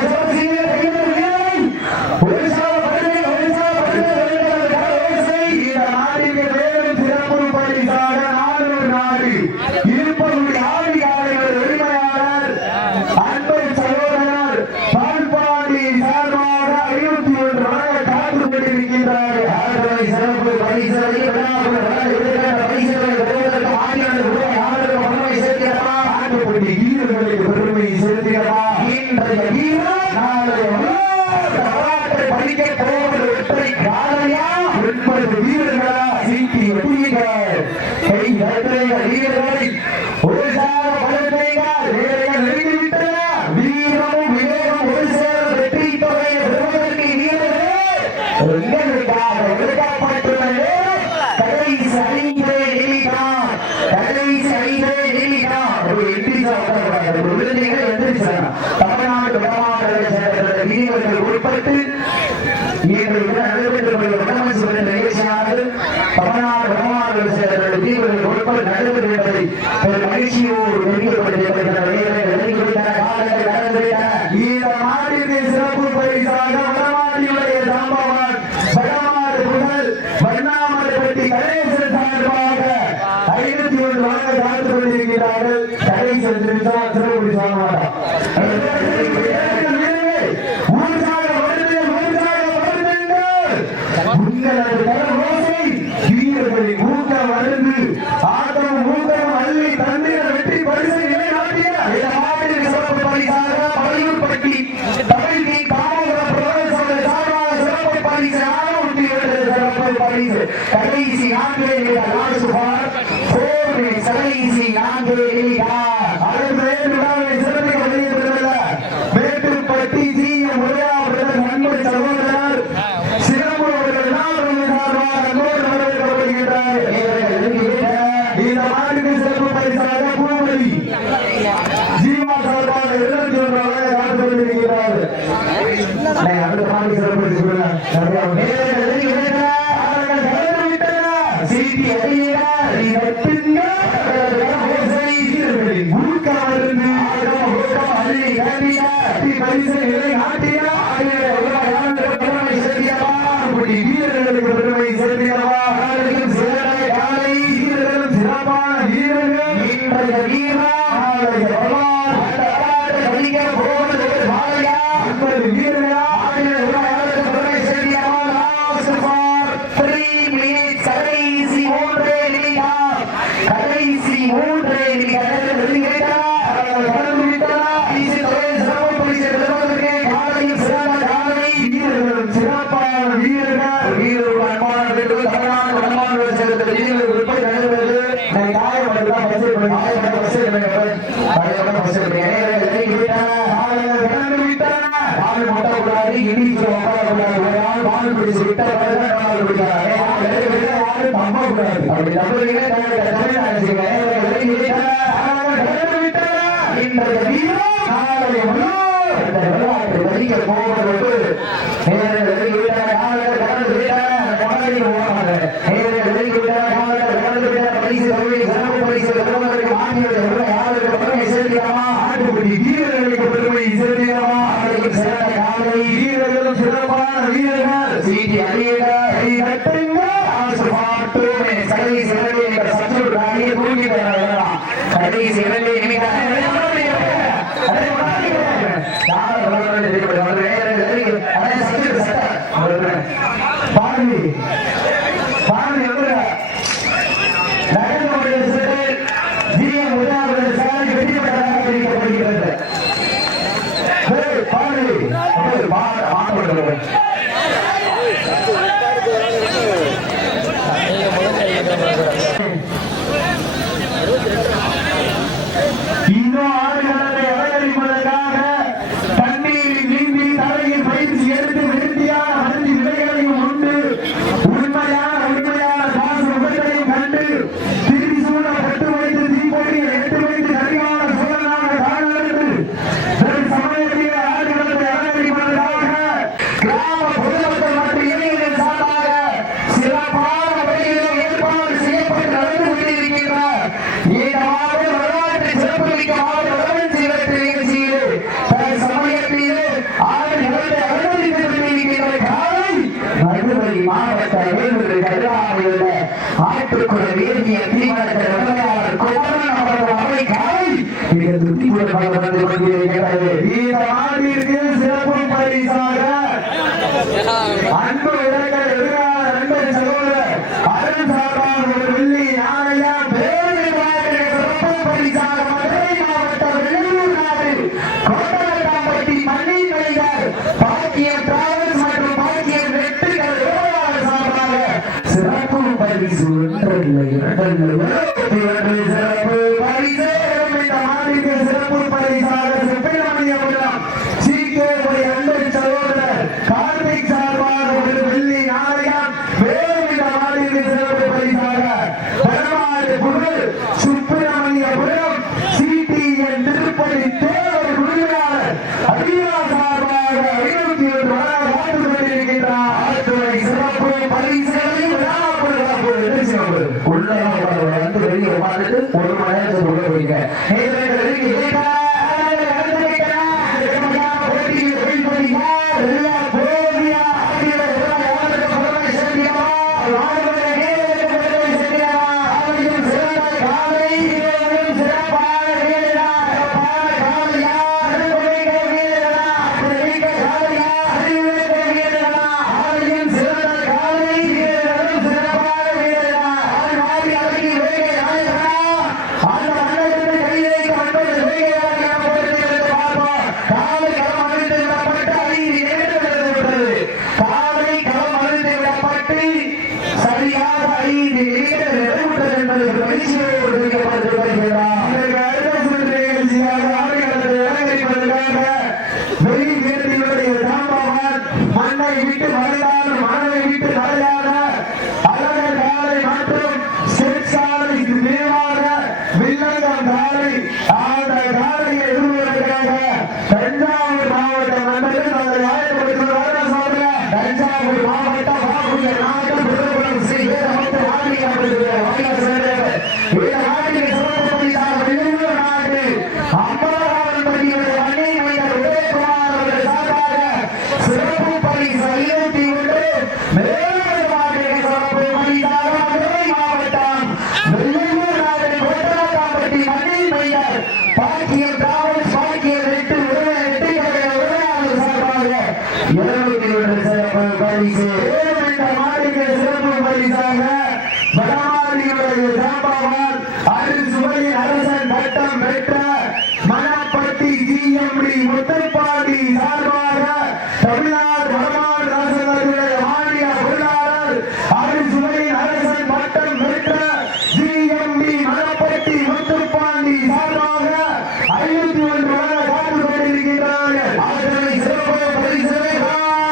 பெருமை செலுத்தியமா இன்றைய வீரர் நாளைய படிக்க போவது வெற்றி காலையா 9 வீரர்களா சீட்டி வெற்றிகள் கை வீரர்களை ஒரு சார பலத்தைகள் வேலைகள் நெருங்கிவிட்டன. வீரமும் விவேகம் ஒரு சேர வெற்றி தொகையை பெறுவதற்கு வீரர்களே எங்களுக்காக ஒதுக்கப்பட்டுள்ள நேரம் கடைசி 5 நிமிடம் ஒரு தமிழ்நாடு வடமாவட்ட வீரர்கள் உட்பட்டு நிகழ்ச்சியானது தமிழ்நாடு வடமாவட்ட சேர்ந்த வீரர்கள் உட்பட்டு நடைபெறுகின்றதை ஒரு மகிழ்ச்சியோடு இந்த நாட்டிற்கு சிறப்பு பரிசாக வடமாடியுடைய சம்பவம் வடமாடு முதல் வண்ணாமலைப்பட்டி கணேசன் சார்பாக 51 வழங்க காத்துக் கொண்டிருக்கிறார்கள். கணேசன் சிறப்பு சொல்ல மாட்டான். வீரர்களின் ஊக்கம் அருந்து ஆட்டம் ஊக்கம் அள்ளி தந்திர வெற்றி பரிசு நிலைநாட்டிய சிறப்பு பரிசாக பள்ளியூர்பட்டி தமிழ் காமோதர பிரதேச சார்பாக பரிசு கடைசி 4 நிமிடம் லாஸ்ட் ஃபார் 4 மினிட்ஸ் கடைசி 4 நிமிடம் சிறப்பு மேட்டுப்பட்டி ஜிஎம் முறையா அவர்கள் நண்பர் சகோதரர் சிறப்பு அவர்கள் இந்த மாநில சிறப்பு பரிசாக பூமதி ஜீவா சார்பாக 21 அடுத்த மாநில சிறப்பு ஆ மாவட்டம் வாக்குடைய நாட்கள் பெருங்குளம் ஸ்ரீ வேதமுத்து ஆண்டி அவர்களுடைய வாயிலாக சென்றது. இந்த நாட்டிற்கு சிறப்பு பரிசாக வெளியூர் நாட்டு அம்பலவாணன் பள்ளியுடைய அன்னை மையர் உதயகுமார் அவர்கள் சார்பாக சிறப்பு பரிசு 51 மேலும் நாட்டிற்கு சிறப்பு பரிசாக மதுரை மாவட்டம் வெளியூர் நாடு கோட்டலாக்காம்பட்டி அன்னை மையர் பாக்கியம் டிராவல்ஸ் பாக்கியம் 8 உரையாளர் சார்பாக 21 சிறப்பு பரிசு. இந்த நாட்டிற்கு சிறப்பு பரிசாக வடமாநிலங்களுடைய ஜாம்பவான் அருள்சுவையின் அரசன் பட்டம் பெற்ற மணப்பட்டி ஜிஎம்டி முத்துப்பாண்டி சார்பாக தமிழ்நாடு வடமாநில ராசகர்களுடைய மாநில பொருளாளர் அருள்சுவையின் அரசன் பட்டம் பெற்ற ஜிஎம்டி மணப்பட்டி முத்துப்பாண்டி சார்பாக 51 வழங்க காத்து கொண்டிருக்கிறார்கள். அதனை சிறப்பு பரிசுகளை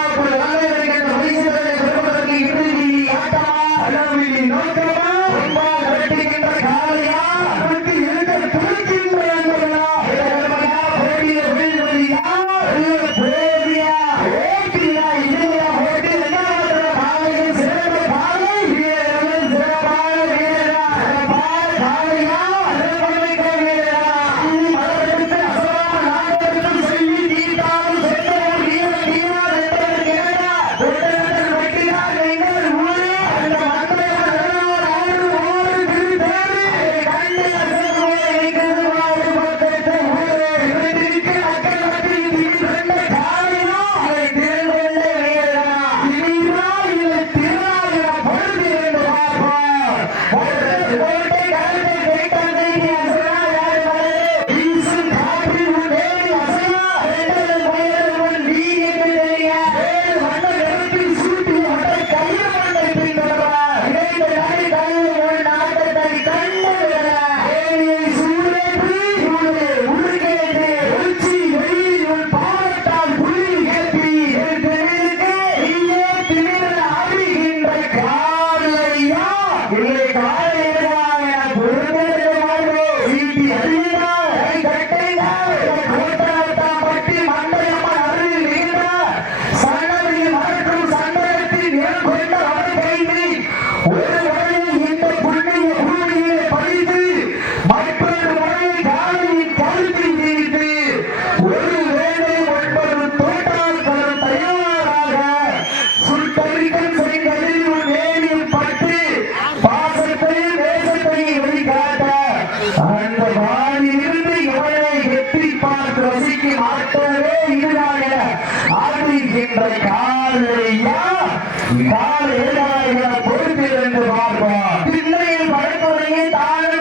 பொறுப்பிலிருந்து பார்ப்போம். பிள்ளையில் பழக்கொலையை தானும்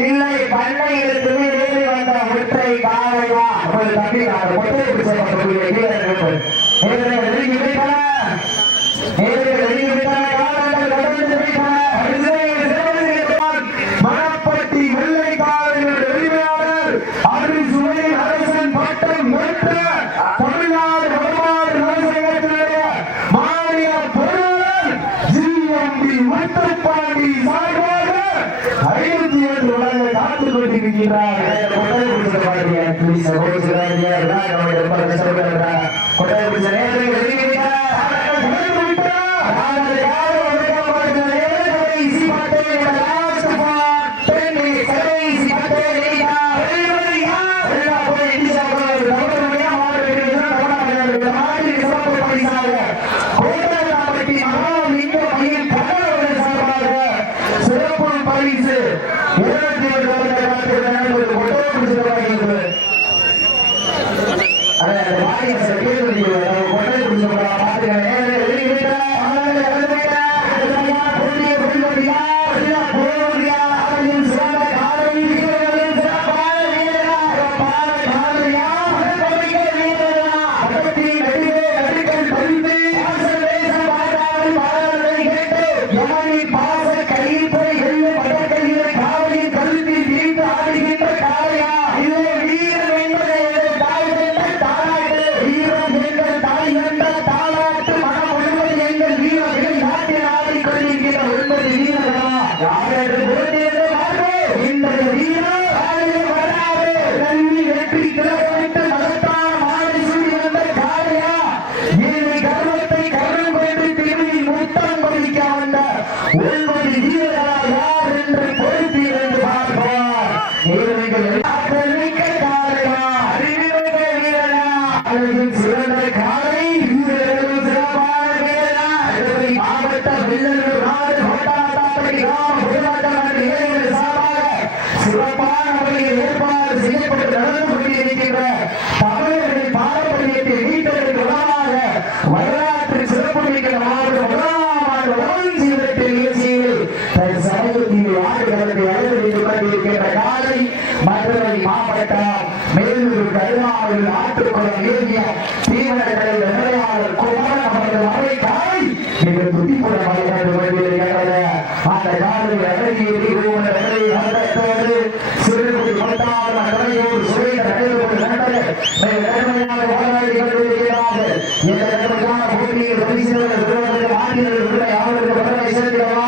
இல்லை பண்ணையிலிருந்து வேலை வந்த ஒற்றை காலையா ஒரு தம்பி ஒற்றை பிடிச்சக்கூடிய வீரர்கள் மணப்பட்டி வெள்ளை காலையுடைய உரிமையாளர் அருள்சுவையின் அரசன் பட்டம் பெற்ற தமிழ்நாடு வடமாநில அரசாங்கத்தினுடைய மாநில பொருளாளர் ஜிஎம்டி முத்துப்பாண்டி சார்பாக 51 வழங்க காத்துக் கொண்டிருக்கிறார். கொட்டை பிடிச்ச பாருங்க கொட்டை பிடிச்ச நேரத்தில் வீரன் என்பதை தாய் தந்த தாராட்டு வீரம் எங்கள் வரலாற்று சிறப்பு மிக்க நிகழ்ச்சியில் சமூகத்தில் ஆண்டுகளுக்கு இருக்கின்ற காலை மதுரை மாவட்டம் மேலூர் கருணாவில் ஆற்றுக்குளம் ஏறிய தீவிரங்களை விளையாடல் குமார் அவர்கள் அவை காலை மிக துடிப்புடன் வழிபாடு வருகிறது. அந்த காலை அழகியது சிறுகுடி மட்டாளர் கலையோடு சுவைய நடைபெறும் நண்பர்கள் நேர்மையாக போராடி கொண்டிருக்கிறார்கள். இந்த நேர்மையான போட்டியில் பரிசுகள் பெறுவதற்கு ஆண்டியர்கள் உள்ள யாருக்கு பலனை சேர்க்கிறவா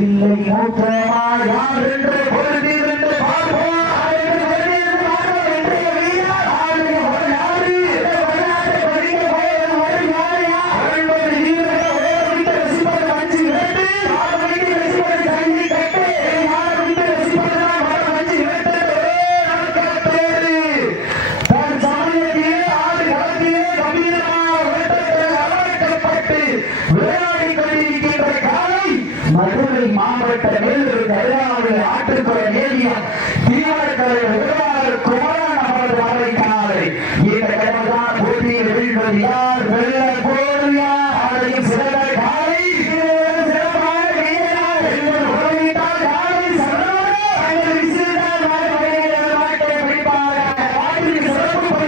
இல்லை மூத்தமா யார் என்று பொருளிருந்து பார்ப்போம். மதுரை மாவட்ட மேலூர் கருணாவில் ஆற்றுக்குளம் ஏறிய தீவிரக்கலை குமாரன் அவரது மதுரை காலை இந்த கடமைதான் போட்டியில் வீழ்வது யார் வெள்ள போலியா அதையும் சிறந்த காலை சிறப்பு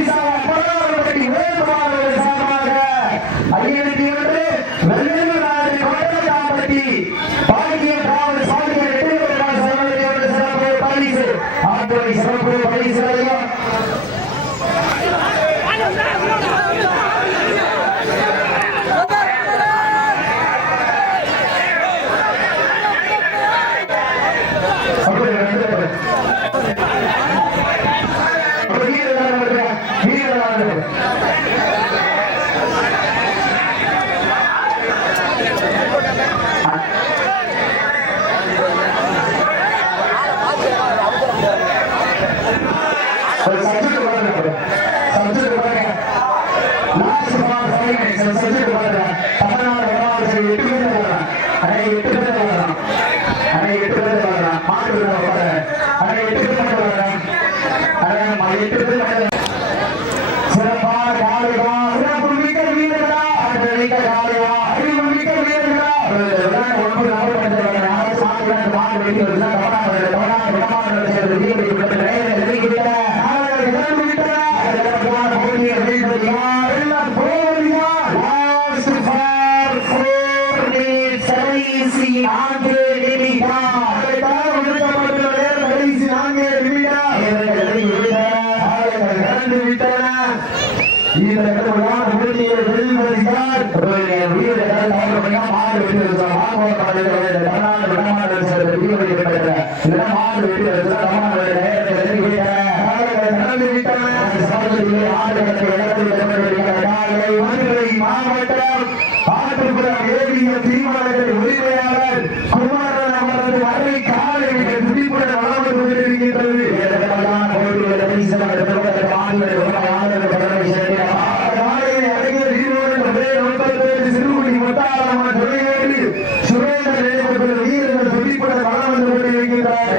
பரிசுகளையும் மாவட்டம் ஆற்றுக்குளம் ஏறிய தீவிரங்கள் உரிமையாளர் குமாரன் அவரது வரை காலை துடிப்புடன் வளர்ந்து கொண்டிருக்கின்றது. சிறுகுடி மட்டாளமான துறையோடு சுரேந்திர வீரர்கள் துடிப்புடன் வளர்ந்து கொண்டிருக்கின்றார்.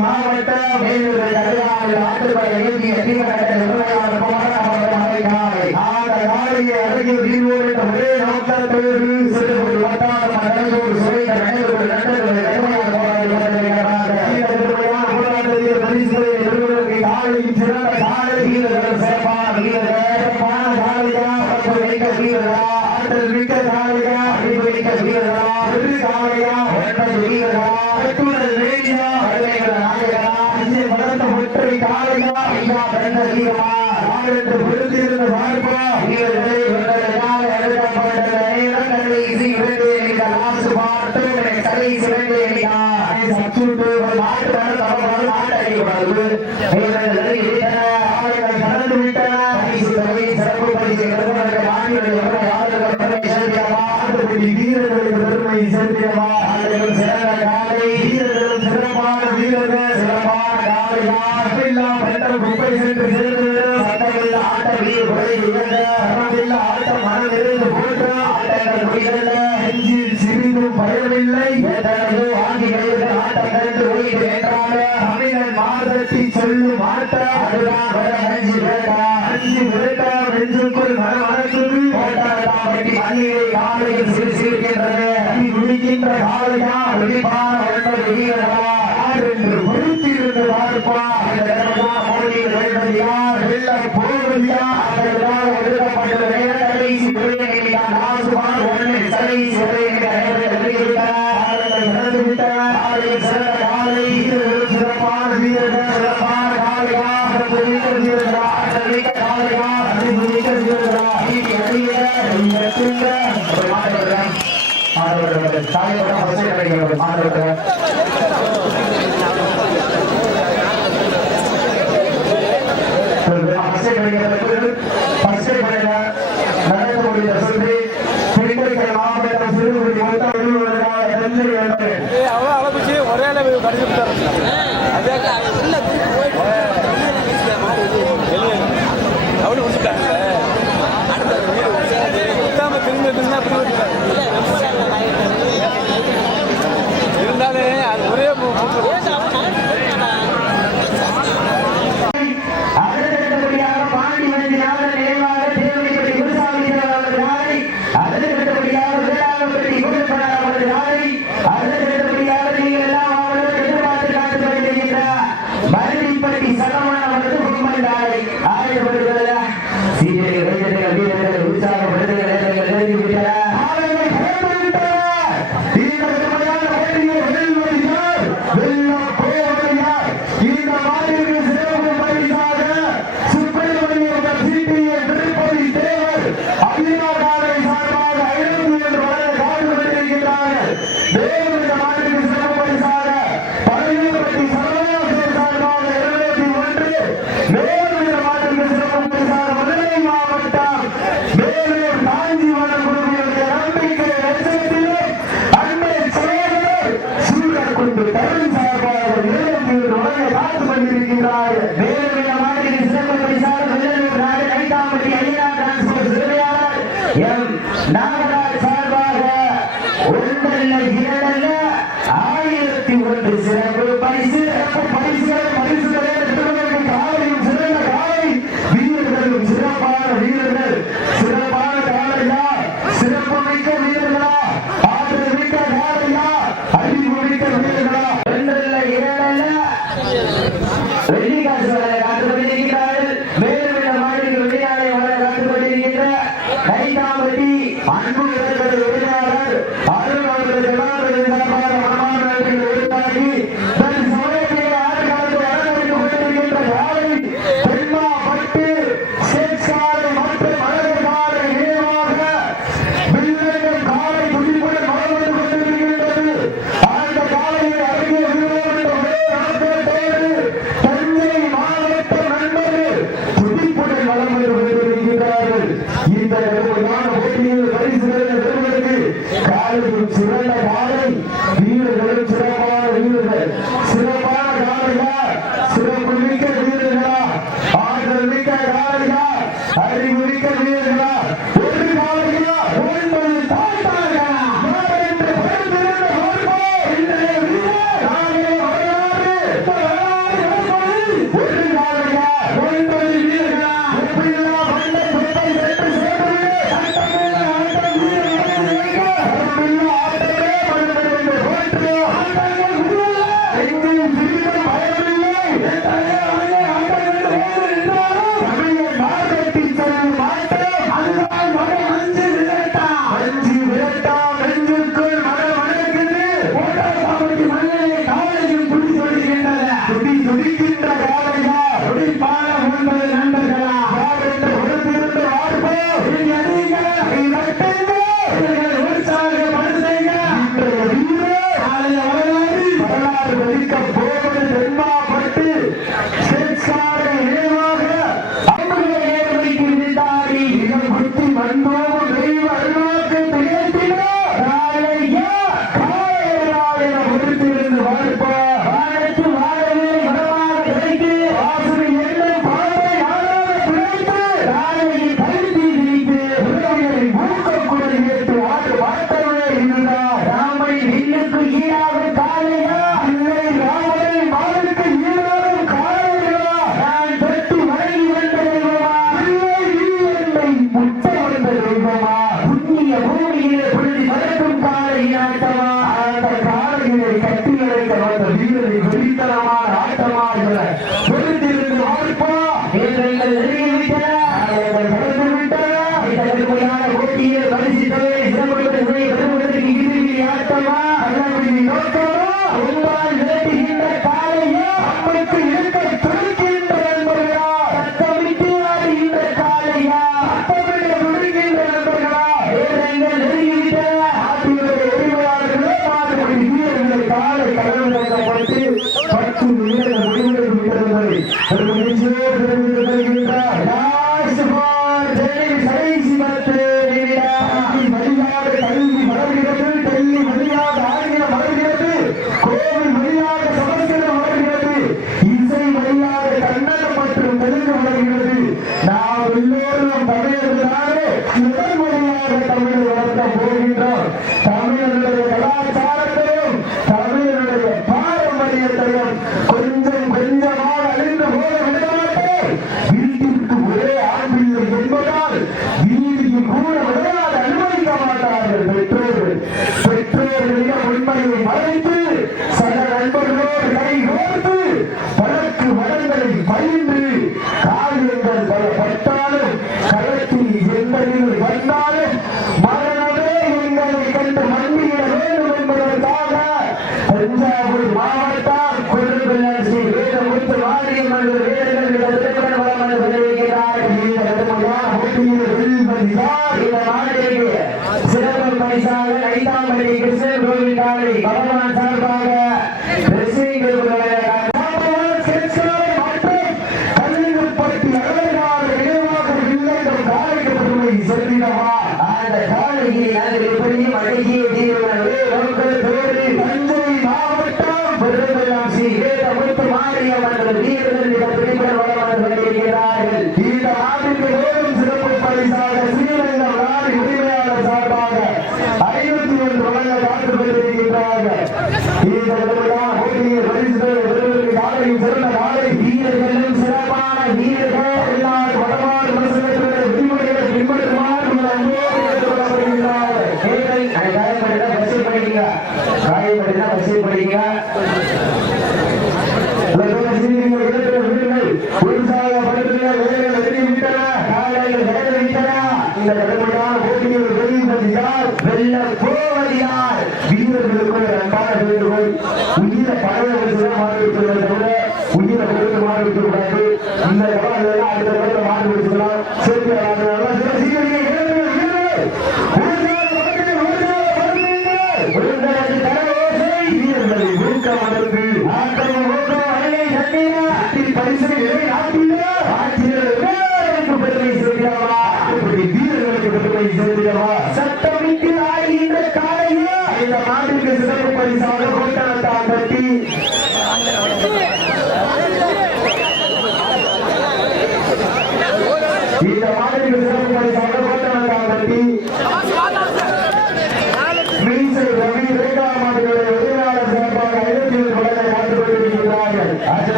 மாவட்டம் வீரர்களா ஒற்றை காலையா ஐயா பிறந்த வீரமா நாளென்று பொருந்திருந்த பார்ப்பா வீரர்களை வென்றதனால் எழுதப்பட்ட நேரங்களை இசை விரண்டு என்கிறார் லாஸ்ட் பாட்டு கடைசி விரண்டு என்கிறார் சச்சுட்டு ஒரு நாட்டு தரப்பட நாட்டு அறியப்படுது வீரர்களை இடையின ஆளுகளை கடந்து விட்டன பரிசு தொகை சிறப்பு பரிசு பெறுவதற்கு நாட்டினுடைய வீரர்களுக்கு பெருமை சேர்த்தியவா ஆளுகள் சிறந்த காலை வீரர்களும் சிறப்பான வீரர்கள் சிறப்பான காலை யாரெல்லாம் பெண்கள் குப்பை சென்று சேர்ந்து சட்டங்கள் ஆட்ட வீர் கொலை இழந்த சட்டமில்ல ஆட்டம் மனதிலிருந்து போட்டு ஆட்டங்கள் முடிதல்ல நெஞ்சில் சிறிதும் பயமில்லை எத்தனையோ ஆங்கிலேயர்கள் ஆட்டம் கண்டு ஓய்வு என்றாங்க தமிழன் மாதட்டி சொல்லும் ஆட்டம் அதுதான் வர நெஞ்சு வேட்டா நெஞ்சு வேட்டா நெஞ்சுக்குள் மனமனக்குது ஓட்டாடலாம் வெட்டி மண்ணிலே காலையில் சிறு சிரிக்கின்றது விழிக்கின்ற காலையா விழிப்பான ஒன்பது வீரர்களா யார் என்று பொறுத்திருந்து பார்ப்பா மோடியில் வெல்வது யார் வெல்ல போவது யார் அதற்காக ஒதுக்கப்பட்ட கடைசி விளையாடினார் நாசுமான் ஒன்று கடைசி சிறப்பான வீரர்கள் சிறப்பான காலையா வீரர்களா காலையா ஒரே அளவு கடிதம் அவனு கொடுத்துட்டாங்க இருந்தாலே அது ஒரே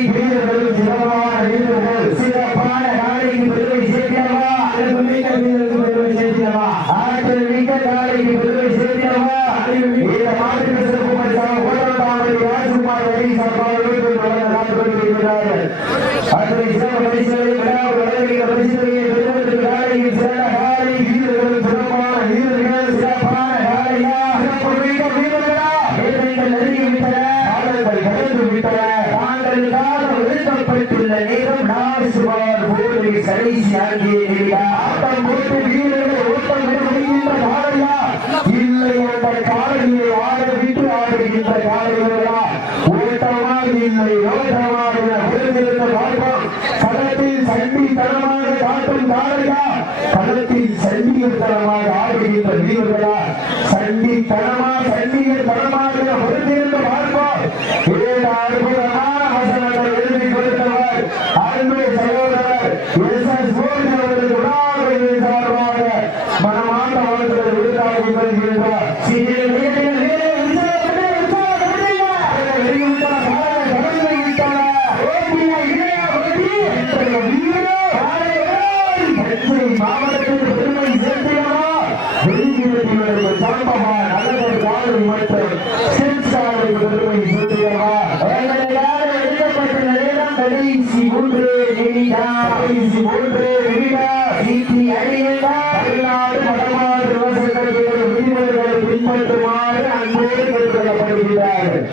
சிறப்பான வீரருக்கு பெருமை சேர்த்திடவா ஆற்றல் மிக்க காலைக்கு பெருமை சேர்த்திடவா இந்த மாவட்ட சிறப்பு பரிசாக ஓடத்தாமரை ராஜ்குமார் வழி சார்பாக காத்துக்கொண்டிருக்கிறார்கள் அதனை சிறப்பு பரிசுகளை விழாவில் வழங்குகிற பரிசுகளை பெறுவதற்கு காலையில் சிறந்த காலை வீரர்கள் சிறப்பான வீரர்கள் சிறப்பான காலையா சிறப்பு மிக்க வீரர்களா வேதனைகள் நெருங்கிவிட்டன காலங்கள் கடந்து விட்டன தாங்களுக்காக ஒதுக்கப்பட்டுள்ள நேரம் சுமார் போர்வை கடைசி ஆகிய ஆட்டம் போட்டு வீரர்கள் ஓட்டம் நிர்வகிக்கின்ற காலையா இல்லை அந்த காலையை ஆடவிட்டு ஆடுகின்ற காலைகளா ஓட்டமாக இல்லை ஓட்டமாக விழுந்திருந்த பார்ப்போம் களத்தில் சண்டி தரமாக காட்டும் காலையா களத்தில் சண்டிகள் தரமாக ஆடுகின்ற வீரர்களா சண்டி சண்டிகள் தரமாக விழுந்திருந்த பார்ப்போம் ஏழு அற்புதமான வசனங்கள் எழுதி கொடுத்தவர் அன்பு சகோதரர் எஸ்.எஸ். மோகன் அவர்கள் உணாவிலே சார்பாக மனமார்ந்த வாழ்த்துக்களை விடுதலை வருகின்றார். மாவட்டத்தில் பெருமை சேர்த்தியமா வெளிவீரர்களுக்கு சார்பாக நல்ல காலை மற்றும் சென்சாருக்கு பெருமை சேர்த்தியமா கடைசி மூன்று நிமிடம் தமிழ்நாடு வடமாறு விவசாயிகளுக்கு விதிமுறைகளை பின்பற்றுமாறு அன்போடு கேட்டுக்கொள்ளப்படுகிறார்கள்.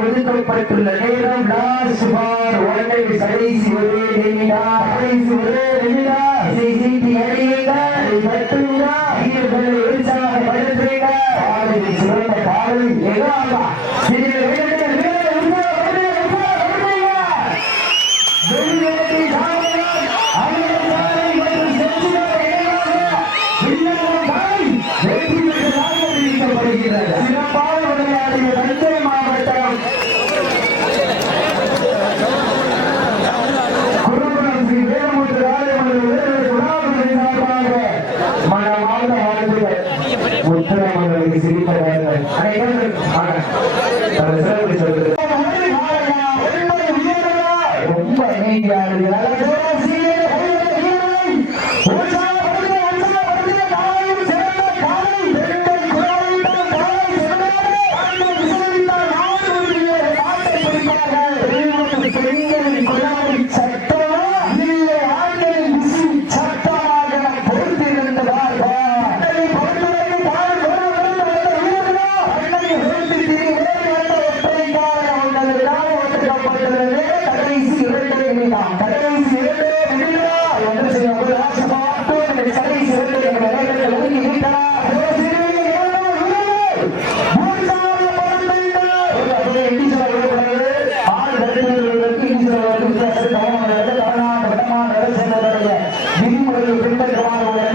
ஒதுக்கப்பட்டுள்ள நேரம் சுமார் கடைசி ஒரே சிறப்பாக விளையாடிய தஞ்சை மாவட்டம் குருகுலம் ஸ்ரீ வேதமுத்து மனமார்ந்த வாழ்த்துக்கள் முத்துராமர்களுக்கு சிரிப்பவர்கள் அனைவரும் ரொம்ப விதிமுறையை பின்பற்றுவார்கள்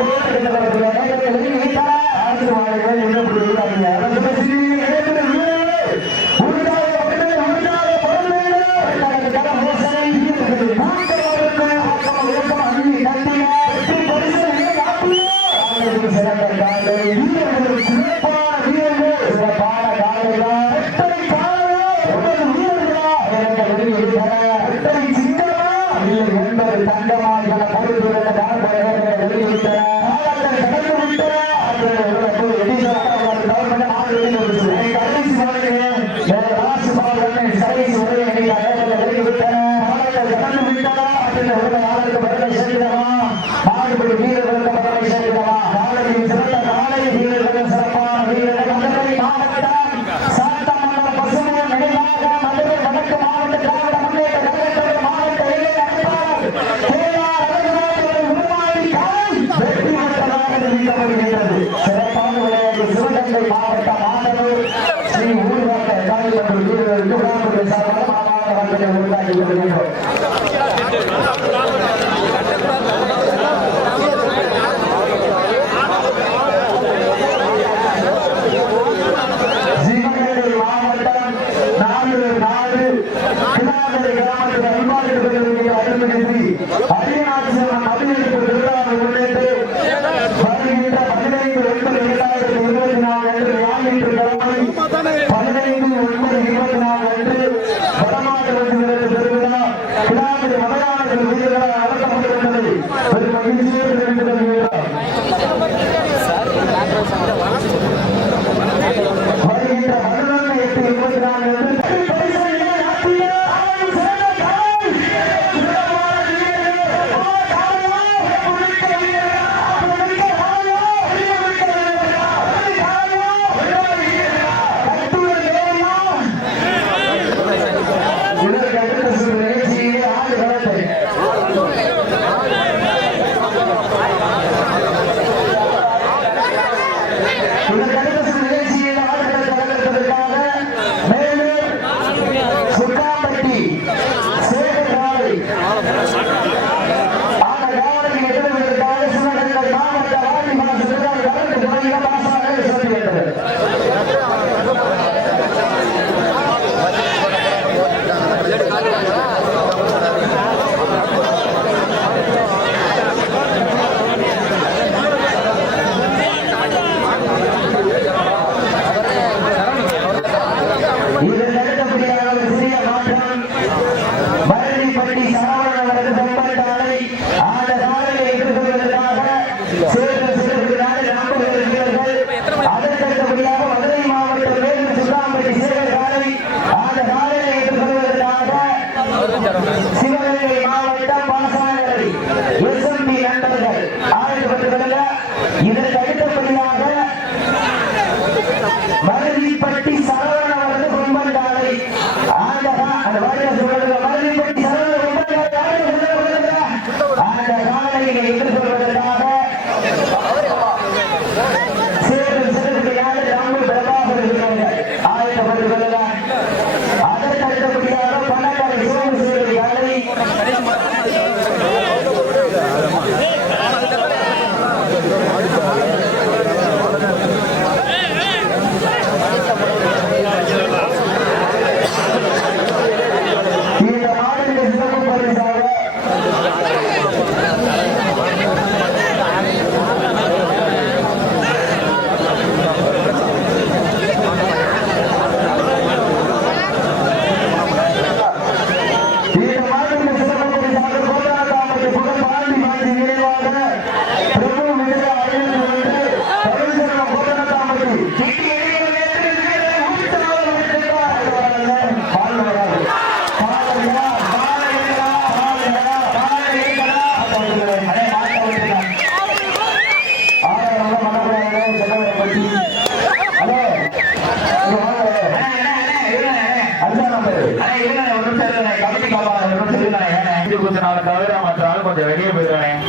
கொஞ்சம் வெளியே போயிருவேன்.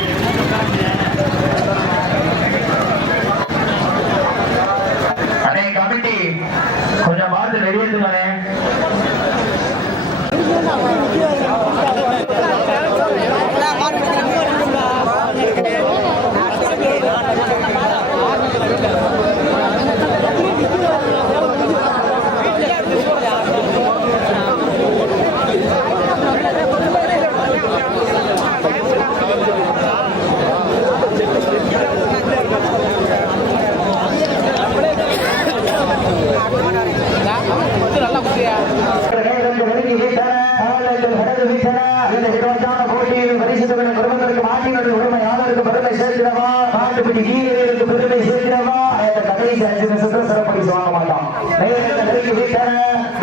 அண்ணே கமிட்டி கொஞ்சம் பார்த்து வெளியேற்றுவானே. காலங்கள் கடந்து விட்டன. இந்த இருபத்தான போட்டியில் பரிசுகளை பெறுவதற்கு மாட்டினுடைய உரிமையாளருக்கு பெருமை சேர்க்கிறவா, மாட்டுப்படி வீரர்களுக்கு பெருமை சேர்க்கிறவா, அந்த கடைசி 5 நிமிஷத்துல சிறப்பு பரிசு வாங்க மாட்டோம்.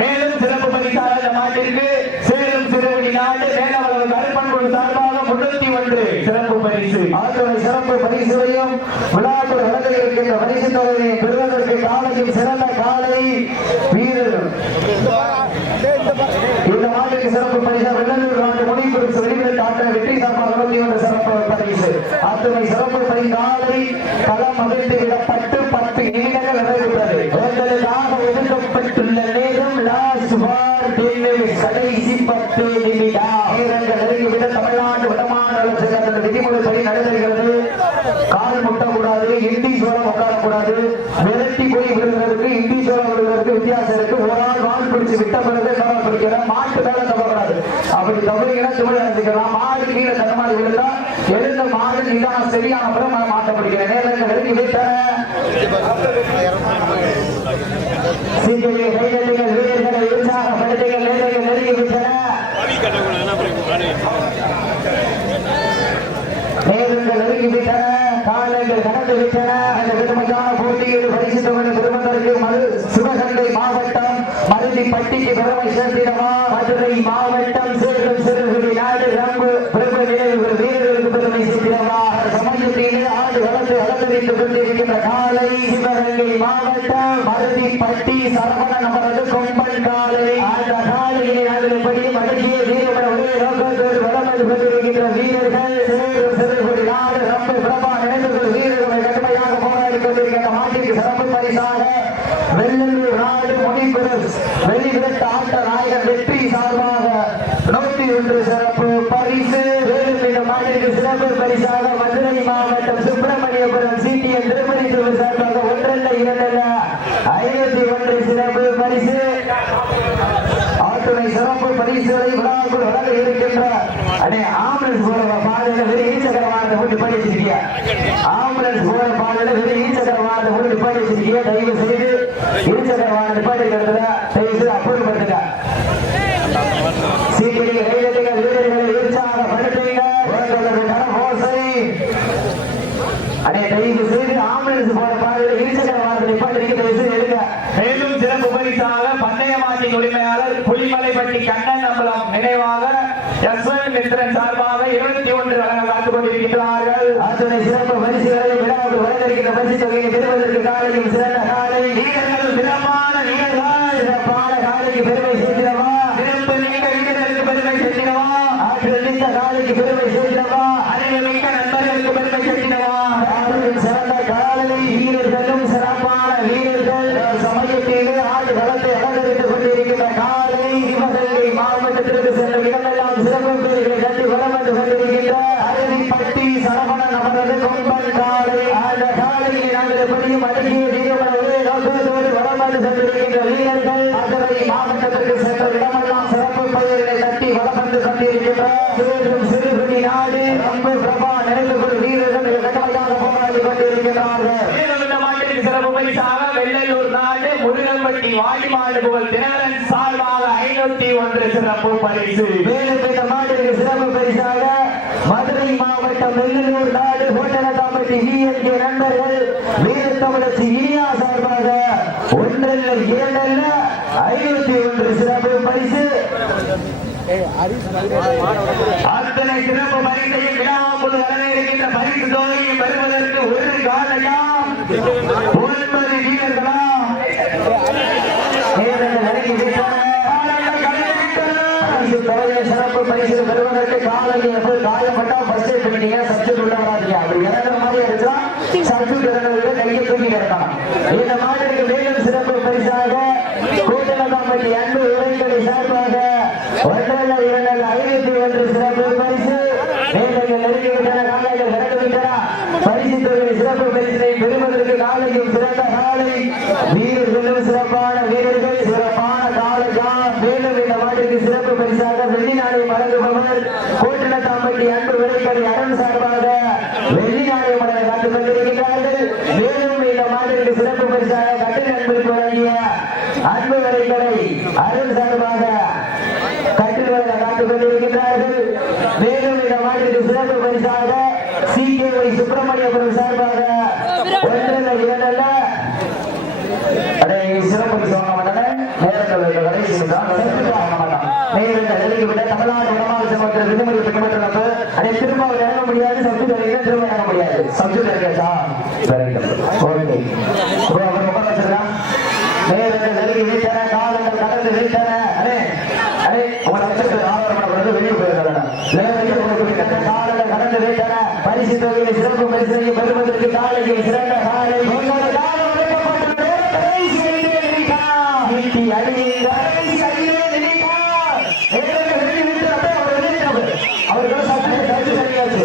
மேலும் சிறப்பு பரிசாக இந்த மாட்டிற்கு சேலம் சிறுவடி நாடு மேலவளவு கருப்பன் குழு சார்பாக 301 சிறப்பு பரிசு. ஆற்றுவை சிறப்பு பரிசுகளையும் விழாக்குள் வழங்கில் இருக்கின்ற பரிசு தொகையை பெறுவதற்கு காலையில் சிறந்த காலை வீரர்கள் இந்த மாட்டுக்கு சிறப்பு பரிசு வெள்ளலூர் நாட்டு முடிக்குறிச்சு வெளிவிட்டு ஆட்ட வெற்றி சார்பாக 21 சிறப்பு பரிசு. ஆற்றுவை சிறப்பு பரிசு காலை களம் அமைத்து விடப்பட்டு 10 நிமிடங்கள் நிறைவுற்றது. உங்களுக்காக ஒதுக்கப்பட்டுள்ள நேரம் லாஸ்ட் ஃபார் 10 minutes, கடைசி 10 நிமிடம். வீரர்கள் நெருங்கிவிட தமிழ்நாட்டு வடமான வளர்ச்சி விதிமுறைப்படி நடைபெறுகிறது. கால் முட்டக்கூடாது, இண்டி சோளம் உட்காரக்கூடாது. விரட்டி போய் விடுவதற்கு இண்டி சோளம் விடுவதற்கு வித்தியாசம் இருக்கு. ஒரு ஆள் வால் பிடிச்சு விட்ட பிறகு கவனம் பிடிக்கலாம். மாட்டு மேல தவறாது. அப்படி தவறுகிற துணை அடிக்கலாம். மாடு கீழே தடமாடி விழுந்தா எழுந்த மாடு நிதான சரியான பிறகு மாட்ட பிடிக்கிறேன். நேரங்கள் நெருங்கி விட்ட வீரர்களை உற்சாகப்படுத்திகள் நேரங்கள் நெருங்கி விட்டன. நேரங்கள் நெருங்கி விட்டன. காலங்கள் கடந்து விட்டன. அந்த விடுமையான போட்டியில் பரிசு தொகை பெறுவதற்கு சிவகங்கை மாவட்டம் மருதிப்பட்டிக்கு பெருமை சேர்த்திடவா, மதுரை மாவட்டம் சேலம் சிறுகுடி நாடு ரம்பு பிரபு நினைவு வீரர்களுக்கு பெருமை சேர்த்திடவா. சமயத்திலே ஆண்டு வளர்ந்து அலங்கரித்துக் கொண்டிருக்கின்ற காலை சிவகங்கை மாவட்டம் மருதிப்பட்டி சரவணன் அவரது கொம்பன் காலை. அந்த காலையை அதன்படி மடக்கிய வீரர்கள் ஒரே நோக்கத்தோடு வளர்ந்து கொண்டிருக்கின்ற வீரர்கள் சேலம் சிறுகுடி நாடு ரம்பு பிரபா நினைவுகள் வீரர்களை கடுமையாக போராடி கொண்டிருக்கின்ற மாட்டிற்கு சிறப்பு பரிசாக வெள்ளலூர் நாடு முடிக்குறிச்சி வெளிவிரட்டு ஆட்ட நாயகர் வெற்றி சார்பாக 101 சிறப்பு பரிசு. மேலும் இந்த மாட்டிற்கு சிறப்பு பரிசாக மதுரை மாவட்டம் சுப்பிரமணியபுரம் சிடிஎன் திருமணி சார்பாக 1 அல்ல 2 அல்ல 51 சிறப்பு பரிசு. ஆட்டுமை சிறப்பு பரிசுகளை விழாக்குள் வழங்க இருக்கின்ற ஆம்புலன்ஸ் போற பாதையில வெறும் ஈச்சகரமான போட்டு பண்ணி வச்சிருக்கிய ஆம்புலன்ஸ் போற பாதையில வெறும் ஈச்சகரமான போட்டு பண்ணி வச்சிருக்கிய தயவு செய்து ஈச்சகரமான பாதை கிடத்துல தயவு செய்து அப்புறப்படுத்துங்க. சீக்கிரம் கைதட்டுங்க, வீரர்களை உற்சாகப்படுத்துங்க. கடற்கோசை தயவு செய்து ஆம்புலன்ஸ் போற பாதையில ஈச்சகரமான நிப்பாட்டிக்கு தயவு செய்து எடுங்க. மேலும் சிறப்பு பரிசாக பந்தய மாட்டின் உரிமையாளர் புலிமலைப்பட்டி கண்ணன் அம்பலம் நினைவாக மித்திரன் சார்பாக 21 வழங்க காத்துக் கொண்டிருக்கிறார்கள். அத்தனை சிறப்பு பரிசுகளை விழாவுக்கு வழங்கியிருக்கிற பரிசு தொகையை பெறுவதற்கு காலையில் சிறந்த காலை வீரர்கள் சிறப்பான வீரர்கள் சிறப்பான காலைக்கு பெருமை சேர்க்கிறவா, சிறப்பு மிக்க வீரர்களுக்கு பெருமை சேர்க்கிறவா, ஆற்றல் மிக்க காலைக்கு பெருமை சேர்க்கிறவா, அறிவு மிக்க நண்பர்களுக்கு பெருமை சேர்க்கிறவா. சிறந்த காலை வீரர்களும் சிறப்பான வீரர்கள் சமயத்திலே ஆண்டு வளத்தை அலங்கரித்துக் கொண்டிருக்கின்ற காலை சிவகங்கை மாவட்டத்திற்கு சென்ற இடமெல்லாம் சிறப்பு பேர்களை கட்டி வளம் வந்து கொண்டிருக்கின்ற அருவிப்பட்டி சரவணன் அவரது கொம்பன் காலை. அந்த காலையை நாங்கள் எப்படியும் அடங்கிய வீரர்களே நோக்கத்தோடு வளம் வந்து கொண்டிருக்கின்ற வீரர்கள் மதுரை மாவட்டத்திற்கு சென்ற இடமெல்லாம் சிறப்பு பெயர்களை கட்டி வளம் வந்து கொண்டிருக்கின்ற சேலம் சிறுகுடி நாடு ரம்பு பிரபா நினைவுகள் வீரர்கள் கட்டமையாக போராடி கொண்டிருக்கிறார்கள். சிறப்பு பரிசாக வெள்ளலூர் நாடு முருகன்பட்டி வாடிமாடு புகழ் தினகரன் சார்பாக 501 சிறப்பு பரிசு. மேலும் இந்த மாட்டிற்கு சிறப்பு பரிசாக மதுரை மாவட்டம் வெள்ளலூர் நாடு கோட்டனத்தாம்பட்டி விஎன்கே நண்பர்கள் வீரத்தமிழச்சி இனியா சார்பாக 1 அல்ல 7 அல்ல 51 சிறப்பு பரிசு. அத்தனை சிறப்பு பரிசையும் விழாக்குள் வர இருக்கின்ற பரிசு தொகையை பெறுவதற்கு ஒரு காலையா 9 வீரர்களா சிறப்பு பரிசு பெறுவதற்கு காலையில் காயப்பட்டா ஃபர்ஸ்ட் எய்ட் பண்ணிட்டீங்க, சப்ஜெக்ட் உள்ள வராதிங்க. அப்படி இறங்குற மாதிரி இருந்துச்சுன்னா சப்ஜெக்ட் இறங்குறத கையை தூக்கி இறக்கணும். இந்த மாதிரிக்கு மேலும் சிறப்பு பரிசாக கூட்டணத்தாம்பட்டி அன்பு உரைக்கடை சார்பாக 1 அல்ல 2 அல்ல 51 சிறப்பு பரிசு. மேலும் நெருங்கிவிட்டன காலையில் இறங்குவிட்டன பரிசு தொகை சிறப்பு பரிசினை பெறுவதற்கு காலையும் சிறந்த காலை வீரர்களும் சிறப்பான வீரர்கள் சிறப்பான காலையா. மேலும் இந்த மாட்டிற்கு சிறப்பு பரிசாக வெள்ளி நாணயம் வழங்குபவர் கோட்டனத்தாம்பட்டி அன்பு விளைக்கடை அரண் சார்பாக வெள்ளி நாணயம் வழங்க காத்துக் கொண்டிருக்கிறார்கள். மேலும் இந்த மாட்டிற்கு சிறப்பு பரிசாக கட்டில் அன்புக்கு வழங்கிய அன்பு விளைக்கடை அரண் சார்பாக கட்டில் வழங்க காத்துக் தமிழ்நாடு உணவாக சமூகத்தில் விடுமுறை பெற்ற அதை திரும்ப அவர் இறங்க முடியாது. சப்ஜெக்ட் வரைக்கும் திரும்ப இறங்க முடியாது. சப்ஜெக்ட் இருக்கா ஓகே அவர் உட்கார வச்சிருக்கான். நேரங்கள் நெருங்கி வீழ்த்தன, காலங்கள் கடந்து வீழ்த்தன. அடே அடே உங்களை வச்சிருக்கிற ஆதாரப்படக்கூடாது, வெளியே போயிருக்காங்க. காலங்கள் கடந்து வீழ்த்தன. பரிசு தொகையை சிறப்பு பரிசு பெறுவதற்கு காலைக்கு சிறந்த காலை அவர்கள் சப்ஜெக்ட் சரியாச்சு.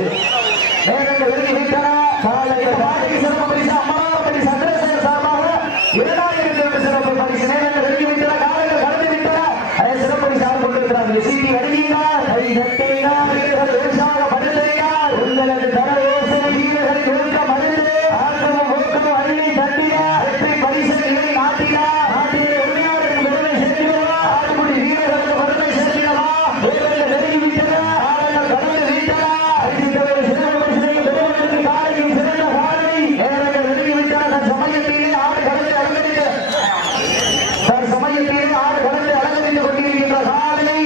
நேரங்கள் நெருங்கி வீழ்த்தன. காலைக்கு சிறப்பு பரிசு அம்மாபடி சந்திரசேகர் சார்பாக 2000 சிறப்பு பரிசு. நேரங்கள் நெருங்கி வீழ்த்தன. காலைகள் கடந்து வீழ்த்தன. அதே சிறப்பு பரிசு யார் கொண்டிருக்கிறார்கள்? சீட்டி அடிக்கிறார், கை தட்டினார், வீரர்கள் உற்சாகப்படுத்தினார். உங்களது தர யோசனை வீரர்களை ஒழுக்க மருந்து ஆர்வமும் ஊக்கமும் அள்ளி தட்டினார். வெற்றி பரிசு நிலை நாட்டினார். நாட்டிலே உண்மையாளருக்கு பெருமை சேர்க்கிறவா, ஆடுபடி வீரர்களுக்கு பெருமை சேர்க்கிறவா. நேரங்கள் நெருங்கி வீழ்த்தன. காலைகள் கடந்து வீழ்த்தன. அடித்தவரை சிறப்பு பரிசையும் பெறுவதற்கு காலையும் சிறந்த காலை. நேரங்கள் நெருங்கி வீழ்த்தன. தன் சமயத்திலே ஆடு கடந்து அலங்கரித்து கொண்டிருக்கின்ற காலை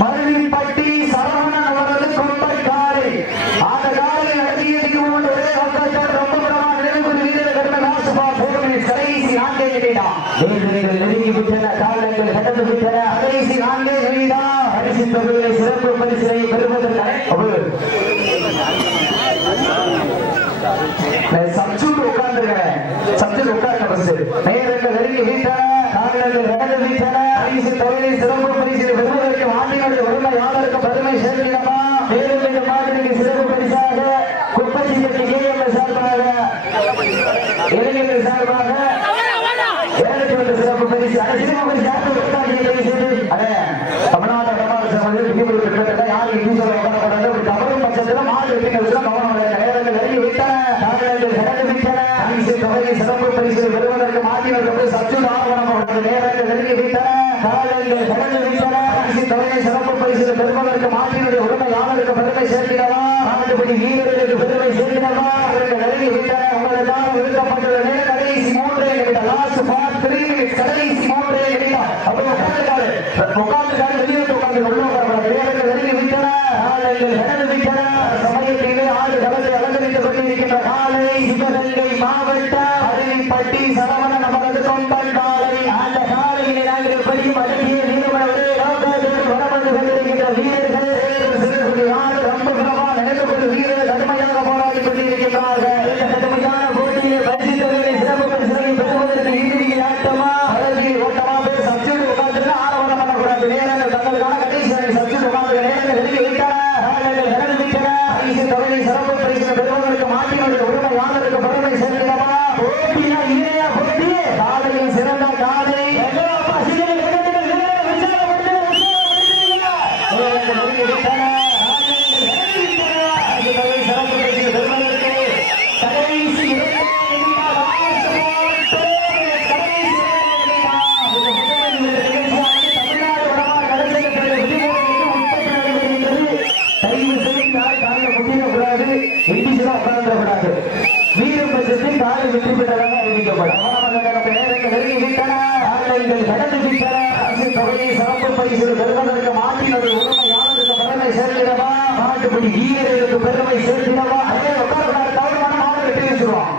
மருவிப்பட்டி சரவணன் அவரது கொம்பை காலை. அந்த காலை அடியடிக்கு முன் ஒரே அவகாசம் ரொம்ப பிரமா நினைவு வீரர் கடந்த நாசுபா போர்மின் கடைசி 4 நிமிடம். நீங்கள் நெருங்கி விட்டன. காலங்கள் கடந்து விட்டன. கடைசி 4 நிமிடம். பரிசு தொகையை சிறப்பு பரிசினை பெறுவதற்கு சப்ஜூட் உட்கார்ந்துருக்கிறேன். சப்ஜூட் உட்கார்ந்து நேரங்கள் நெருங்கி வீட்டன. காலங்கள் கடந்து வீட்டன. பரிசு தொகையை சிறப்பு பரிசு பெறுவதற்கு ஆண்டினுடைய உரிமையாளருக்கு பெருமை சேர்க்கிறமா. வேறு மாதிரி சிறப்பு பரிசாக குப்பச்சிப்பட்டி KM சார்பாக இளைஞர்கள் சார்பாக 2 சிறப்பு பரிசு. அந்த சிறப்பு பரிசு யாருக்கு அதே தமிழ்நாடு யாருக்கு இங்கிலீஷ் உட்காரக்கூடாது. தவறும் பட்சத்தில் மாடு கவனம் நேரங்கள் நெருங்கி விட்டன. காலங்கள் கடந்து விட்டன. பரிசு தொகையை சிறப்பு பரிசு பெறுவதற்கு மாற்றினர்கள் சப்ஜூட் ஆவணம் நேரங்கள் நெருங்கி விட்டன. காலங்கள் கடந்து விட்டன. பரிசு தொகையை சிறப்பு பரிசு பெறுவதற்கு மாற்றினுடைய உரிமையாளருக்கு பெருமை சேர்க்கிறவா, நாட்டுப்படி வீரர்களுக்கு பெருமை சேர்க்கிறவா. அவர்கள் நெருங்கி விட்டன. உங்களெல்லாம் ஒழுக்கப்பட்டுள்ள நேரம் கடைசி 3 நிமிடம். Last 3 minutes. கடைசி 3 நிமிடம். அப்படி உட்கார்ந்து வெளியே உட்கார்ந்து உள்ள நேரங்கள் நெருங்கி விட்டன. காலங்கள் கடந்து விட்டன. சமயத்திலே ஆடு கடந்து அலங்கரித்துக் கொண்டிருக்கின்ற காலை சிவகங்கை மாவட்டம் மருவிப்பட்டி சரவணன் அவரது கொம்பன் காலை. அந்த காலையிலே நாங்கள் எப்படியும் அடங்கிய வீரமனவரே வடமந்து கொண்டிருக்கின்ற வீரர்கள் ஆடு ரொம்ப பிரமா நினைவு கொண்டு வீரர்கள் கடுமையாக போராடி கொண்டிருக்கின்றார்கள். இந்த கடுமையான போட்டியிலே பரிசு தொகையை சிறப்பு பரிசுகளை பெறுவதற்கு இறுதியில் ஆட்டமா அழகில் ஓட்டமா பேர் சப்ஜெக்ட் உட்கார்ந்து ஆரம்பம் பண்ணக்கூடாது. நேரங்கள் தங்களுக்கான கடைசி சப்ஜெக்ட் உட்கார்ந்து நேரங்கள் வெளியே விட்டன. காலங்கள் கடந்து விட்டன. பரிசு தொகையை சிறப்பு பரிசு பெறுவதற்கு மாற்றினுடைய உரிமையாளருக்கு பெருமை சேர்க்கிறவா. போட்டியா இல்லையா போட்டி? காலையில் சிறந்த காலை. வீரம் பட்சத்தில் காலை வெற்றி பெற்றதாக அறிவிக்கப்படும். கடந்து விட்டன. அரசு தொகையை சிறப்பு பரிசு பெறுவதற்கு மாற்றினது உரிமையாளருக்கு பெருமை சேர்க்கிறவா, நாட்டுப்படி வீரர்களுக்கு பெருமை சேர்க்கிறவா. அதே உட்கார தவறுமான மாடு வெட்டி வச்சிருவான்.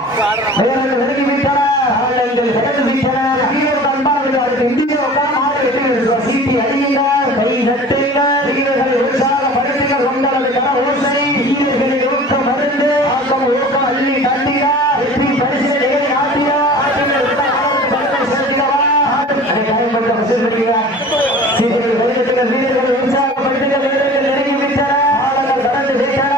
நேரங்கள் நெருங்கி விட்டன. காலங்கள் கடந்து விட்டன. வீரர் அன்பாக அதுக்கு இந்திய உட்கார மாடு வெட்டி வச்சிருவான். சீட்டி அடியுங்கள், கை தட்டுங்கள், வீரர்களை உற்சாகப்படுத்துங்கள். உங்களது கன ஓசை வீரர்களை ஊக்கம் மருந்து ஆக்கம் ஊக்கம் அள்ளி தட்டினா வெற்றி பரிசு நேரி ஆட்டினா வீரர்கள் உற்சாகப்படுத்துங்கள். வீரர்கள் நெருங்கி விட்டன. காலங்கள் கடந்து விட்டன.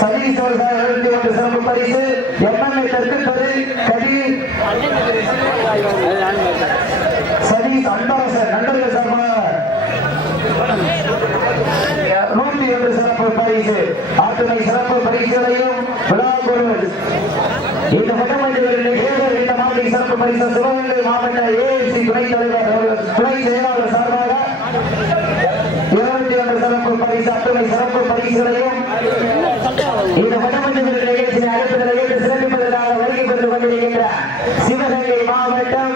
சதீஷ் அவர்கள் சிறப்பு பரிசு எம்எல்ஏ தெற்கு கதிர் சதீஷ் அன்பரசன் நண்பர்கள் சார்பாக 101 சிறப்பு பரிசு அத்துணை சிறப்பு பரிசுகளையும் விழாக்குழு இந்த வட்டமன்றங்களில் இந்த மாதிரி சிறப்பு பரிசு சிவகங்கை மாவட்ட ஏஎம்சி துணைத் தலைவர் துணை செயலாளர் சார்பாக 21 சிறப்பு பரிசு அத்துணை சிறப்பு பரிசுகளையும் இந்த வட்டமன்றங்களில் நிகழ்ச்சியை அழைப்பதற்கு சிறப்பிப்பதற்காக வருகை பெற்று கொண்டிருக்கின்ற சிவகங்கை மாவட்டம்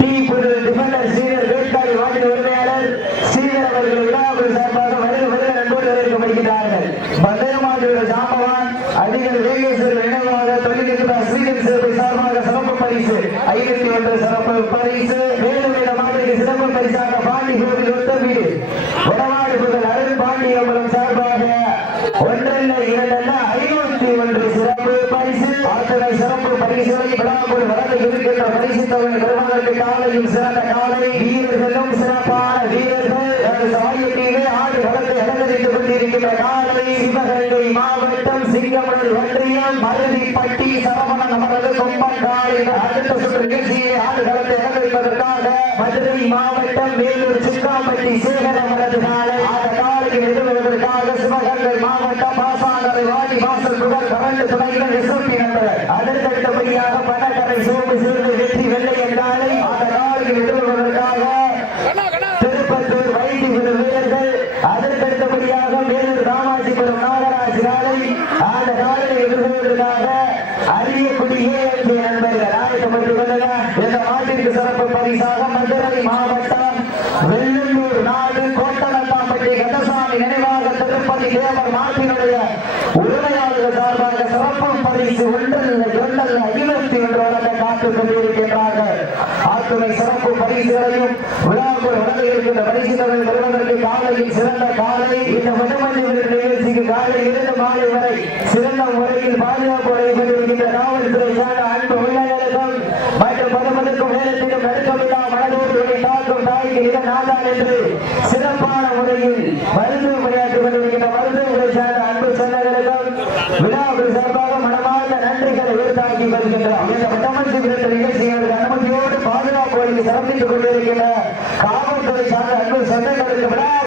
டிஃபெண்டர் சீனியர் வேட்காரி வார்டு உரிமையாளர் ஸ்ரீதர் அவர்கள் விழாக்குழு சார்பாக வருக நண்பர்கள் வரவேற்கப்படுகிறார்கள். பந்தயமாடுகள் ஜாம்பவான் அதிகள் வேகேஸ்வரர் நினைவாக தொழில்நுட்ப ஸ்ரீதர் சேவை சார்பாக சிறப்பு பரிசு 51 சிறப்பு பரிசு வேலுவிட மாதிரி சிறப்பு பரிசாக பாண்டி கோவில் ஒத்த வீடு வடமாடு புகழ் அருள் பாண்டி அம்பலம் சார்பாக ஒன்றல்ல இரண்டல்ல 51 சிறப்பு பரிசு அத்தனை சிறப்பு பரிசுகளை விழாக்குழு வளர்ந்து இருக்கின்ற பரிசு தொகை பெறுவதற்கு காலையில் சிறந்த காலை வீரர்களும் சிறப்பான வீரர்கள் சாயத்திலே ஆடு வளர்ந்து அலங்கரித்துக் கொண்டிருக்கின்ற காலை சிவகங்கை மாவட்டம் சிங்கமணல் ஒன்றியம் மருதிப்பட்டி சரவணன் அவரது கொம்பன் காலை அடுத்த சுற்று நிகழ்ச்சியை ஆடு வளர்ந்து அலங்கரிப்பதற்காக மதுரை மாவட்டம் வேலூர் சிக்காம்பட்டி சேகர் அவரது காலை அந்த காலையில் எதிர்வதற்காக சிவகங்கை மாவட்டம் பாசாங்கரை வாடி வாசல் புகழ் கரண்டு துணைகள் எஸ்எம்பி நண்பர் அடுத்தடுத்தபடியாக பணக்கரை சோப்பு சிறுந்து வெற்றி வெள்ளை என்றாலை அந்த காலையில் எதிர்வதற்காக திருப்பத்தூர் வைத்தி வீரர்கள் அதற்கடுத்தபடியாக வேலூர் ராமாஜிபுரம் நாகராஜ் காலை அந்த காலையில் எதிர்கொள்வதற்காக அரியக்குடி ஏஎம்சி நண்பர்கள் ஆயத்தப்பட்டுக் கொள்ளுங்க. இந்த மாட்டிற்கு சிறப்பு பரிசாக மதுரை மாவட்டம் வெள்ளூர் நாடு கோட்டனத்தாம்பட்டி கந்தசாமி நினைவாக திருப்பதி தேவர் நாட்டினுடைய உரிமையாளர்கள் சார்பாக சிறப்பு பரிசு ஒன்றல்ல 51 வழங்க காத்துக் கொண்டிருக்கின்றார்கள். ஆத்துணை சிறப்பு பரிசுகளையும் விழாக்குள் வழங்க இருக்கின்ற பரிசுகள் பெறுவதற்கு காலையில் சிறந்த காலை இந்த வடமஞ்சி நிகழ்ச்சிக்கு காலை 2 மாலை வரை சிறந்த முறையில் பாதுகாப்பு வழங்கப்பட்டிருக்கின்ற காவல்துறை சார்ந்த அன்பு உள்ளவர்களுக்கும் மற்றும் பொதுமக்களுக்கும் நேரத்திலும் நடுக்கமில்லா மனதோடு தாக்கும் தாய்க்கு இதன் நாதான் என்று சிறப்பான முறையில் மருத்துவ பணியாற்றிக் கொண்டிருக்கின்ற மருத்துவ சார்ந்த அன்பு சொந்தங்களுக்கும் விழாக்குள் சார்பாக மனமார்ந்த நன்றிகளை உயர்த்தாக்கி வருகின்றோம். இந்த வட்டமஞ்சி நிகழ்ச்சிகளுக்கு அனுமதியோடு பாதுகாப்பு வழங்கி சிறப்பித்துக் கொண்டிருக்கின்ற காவல்துறை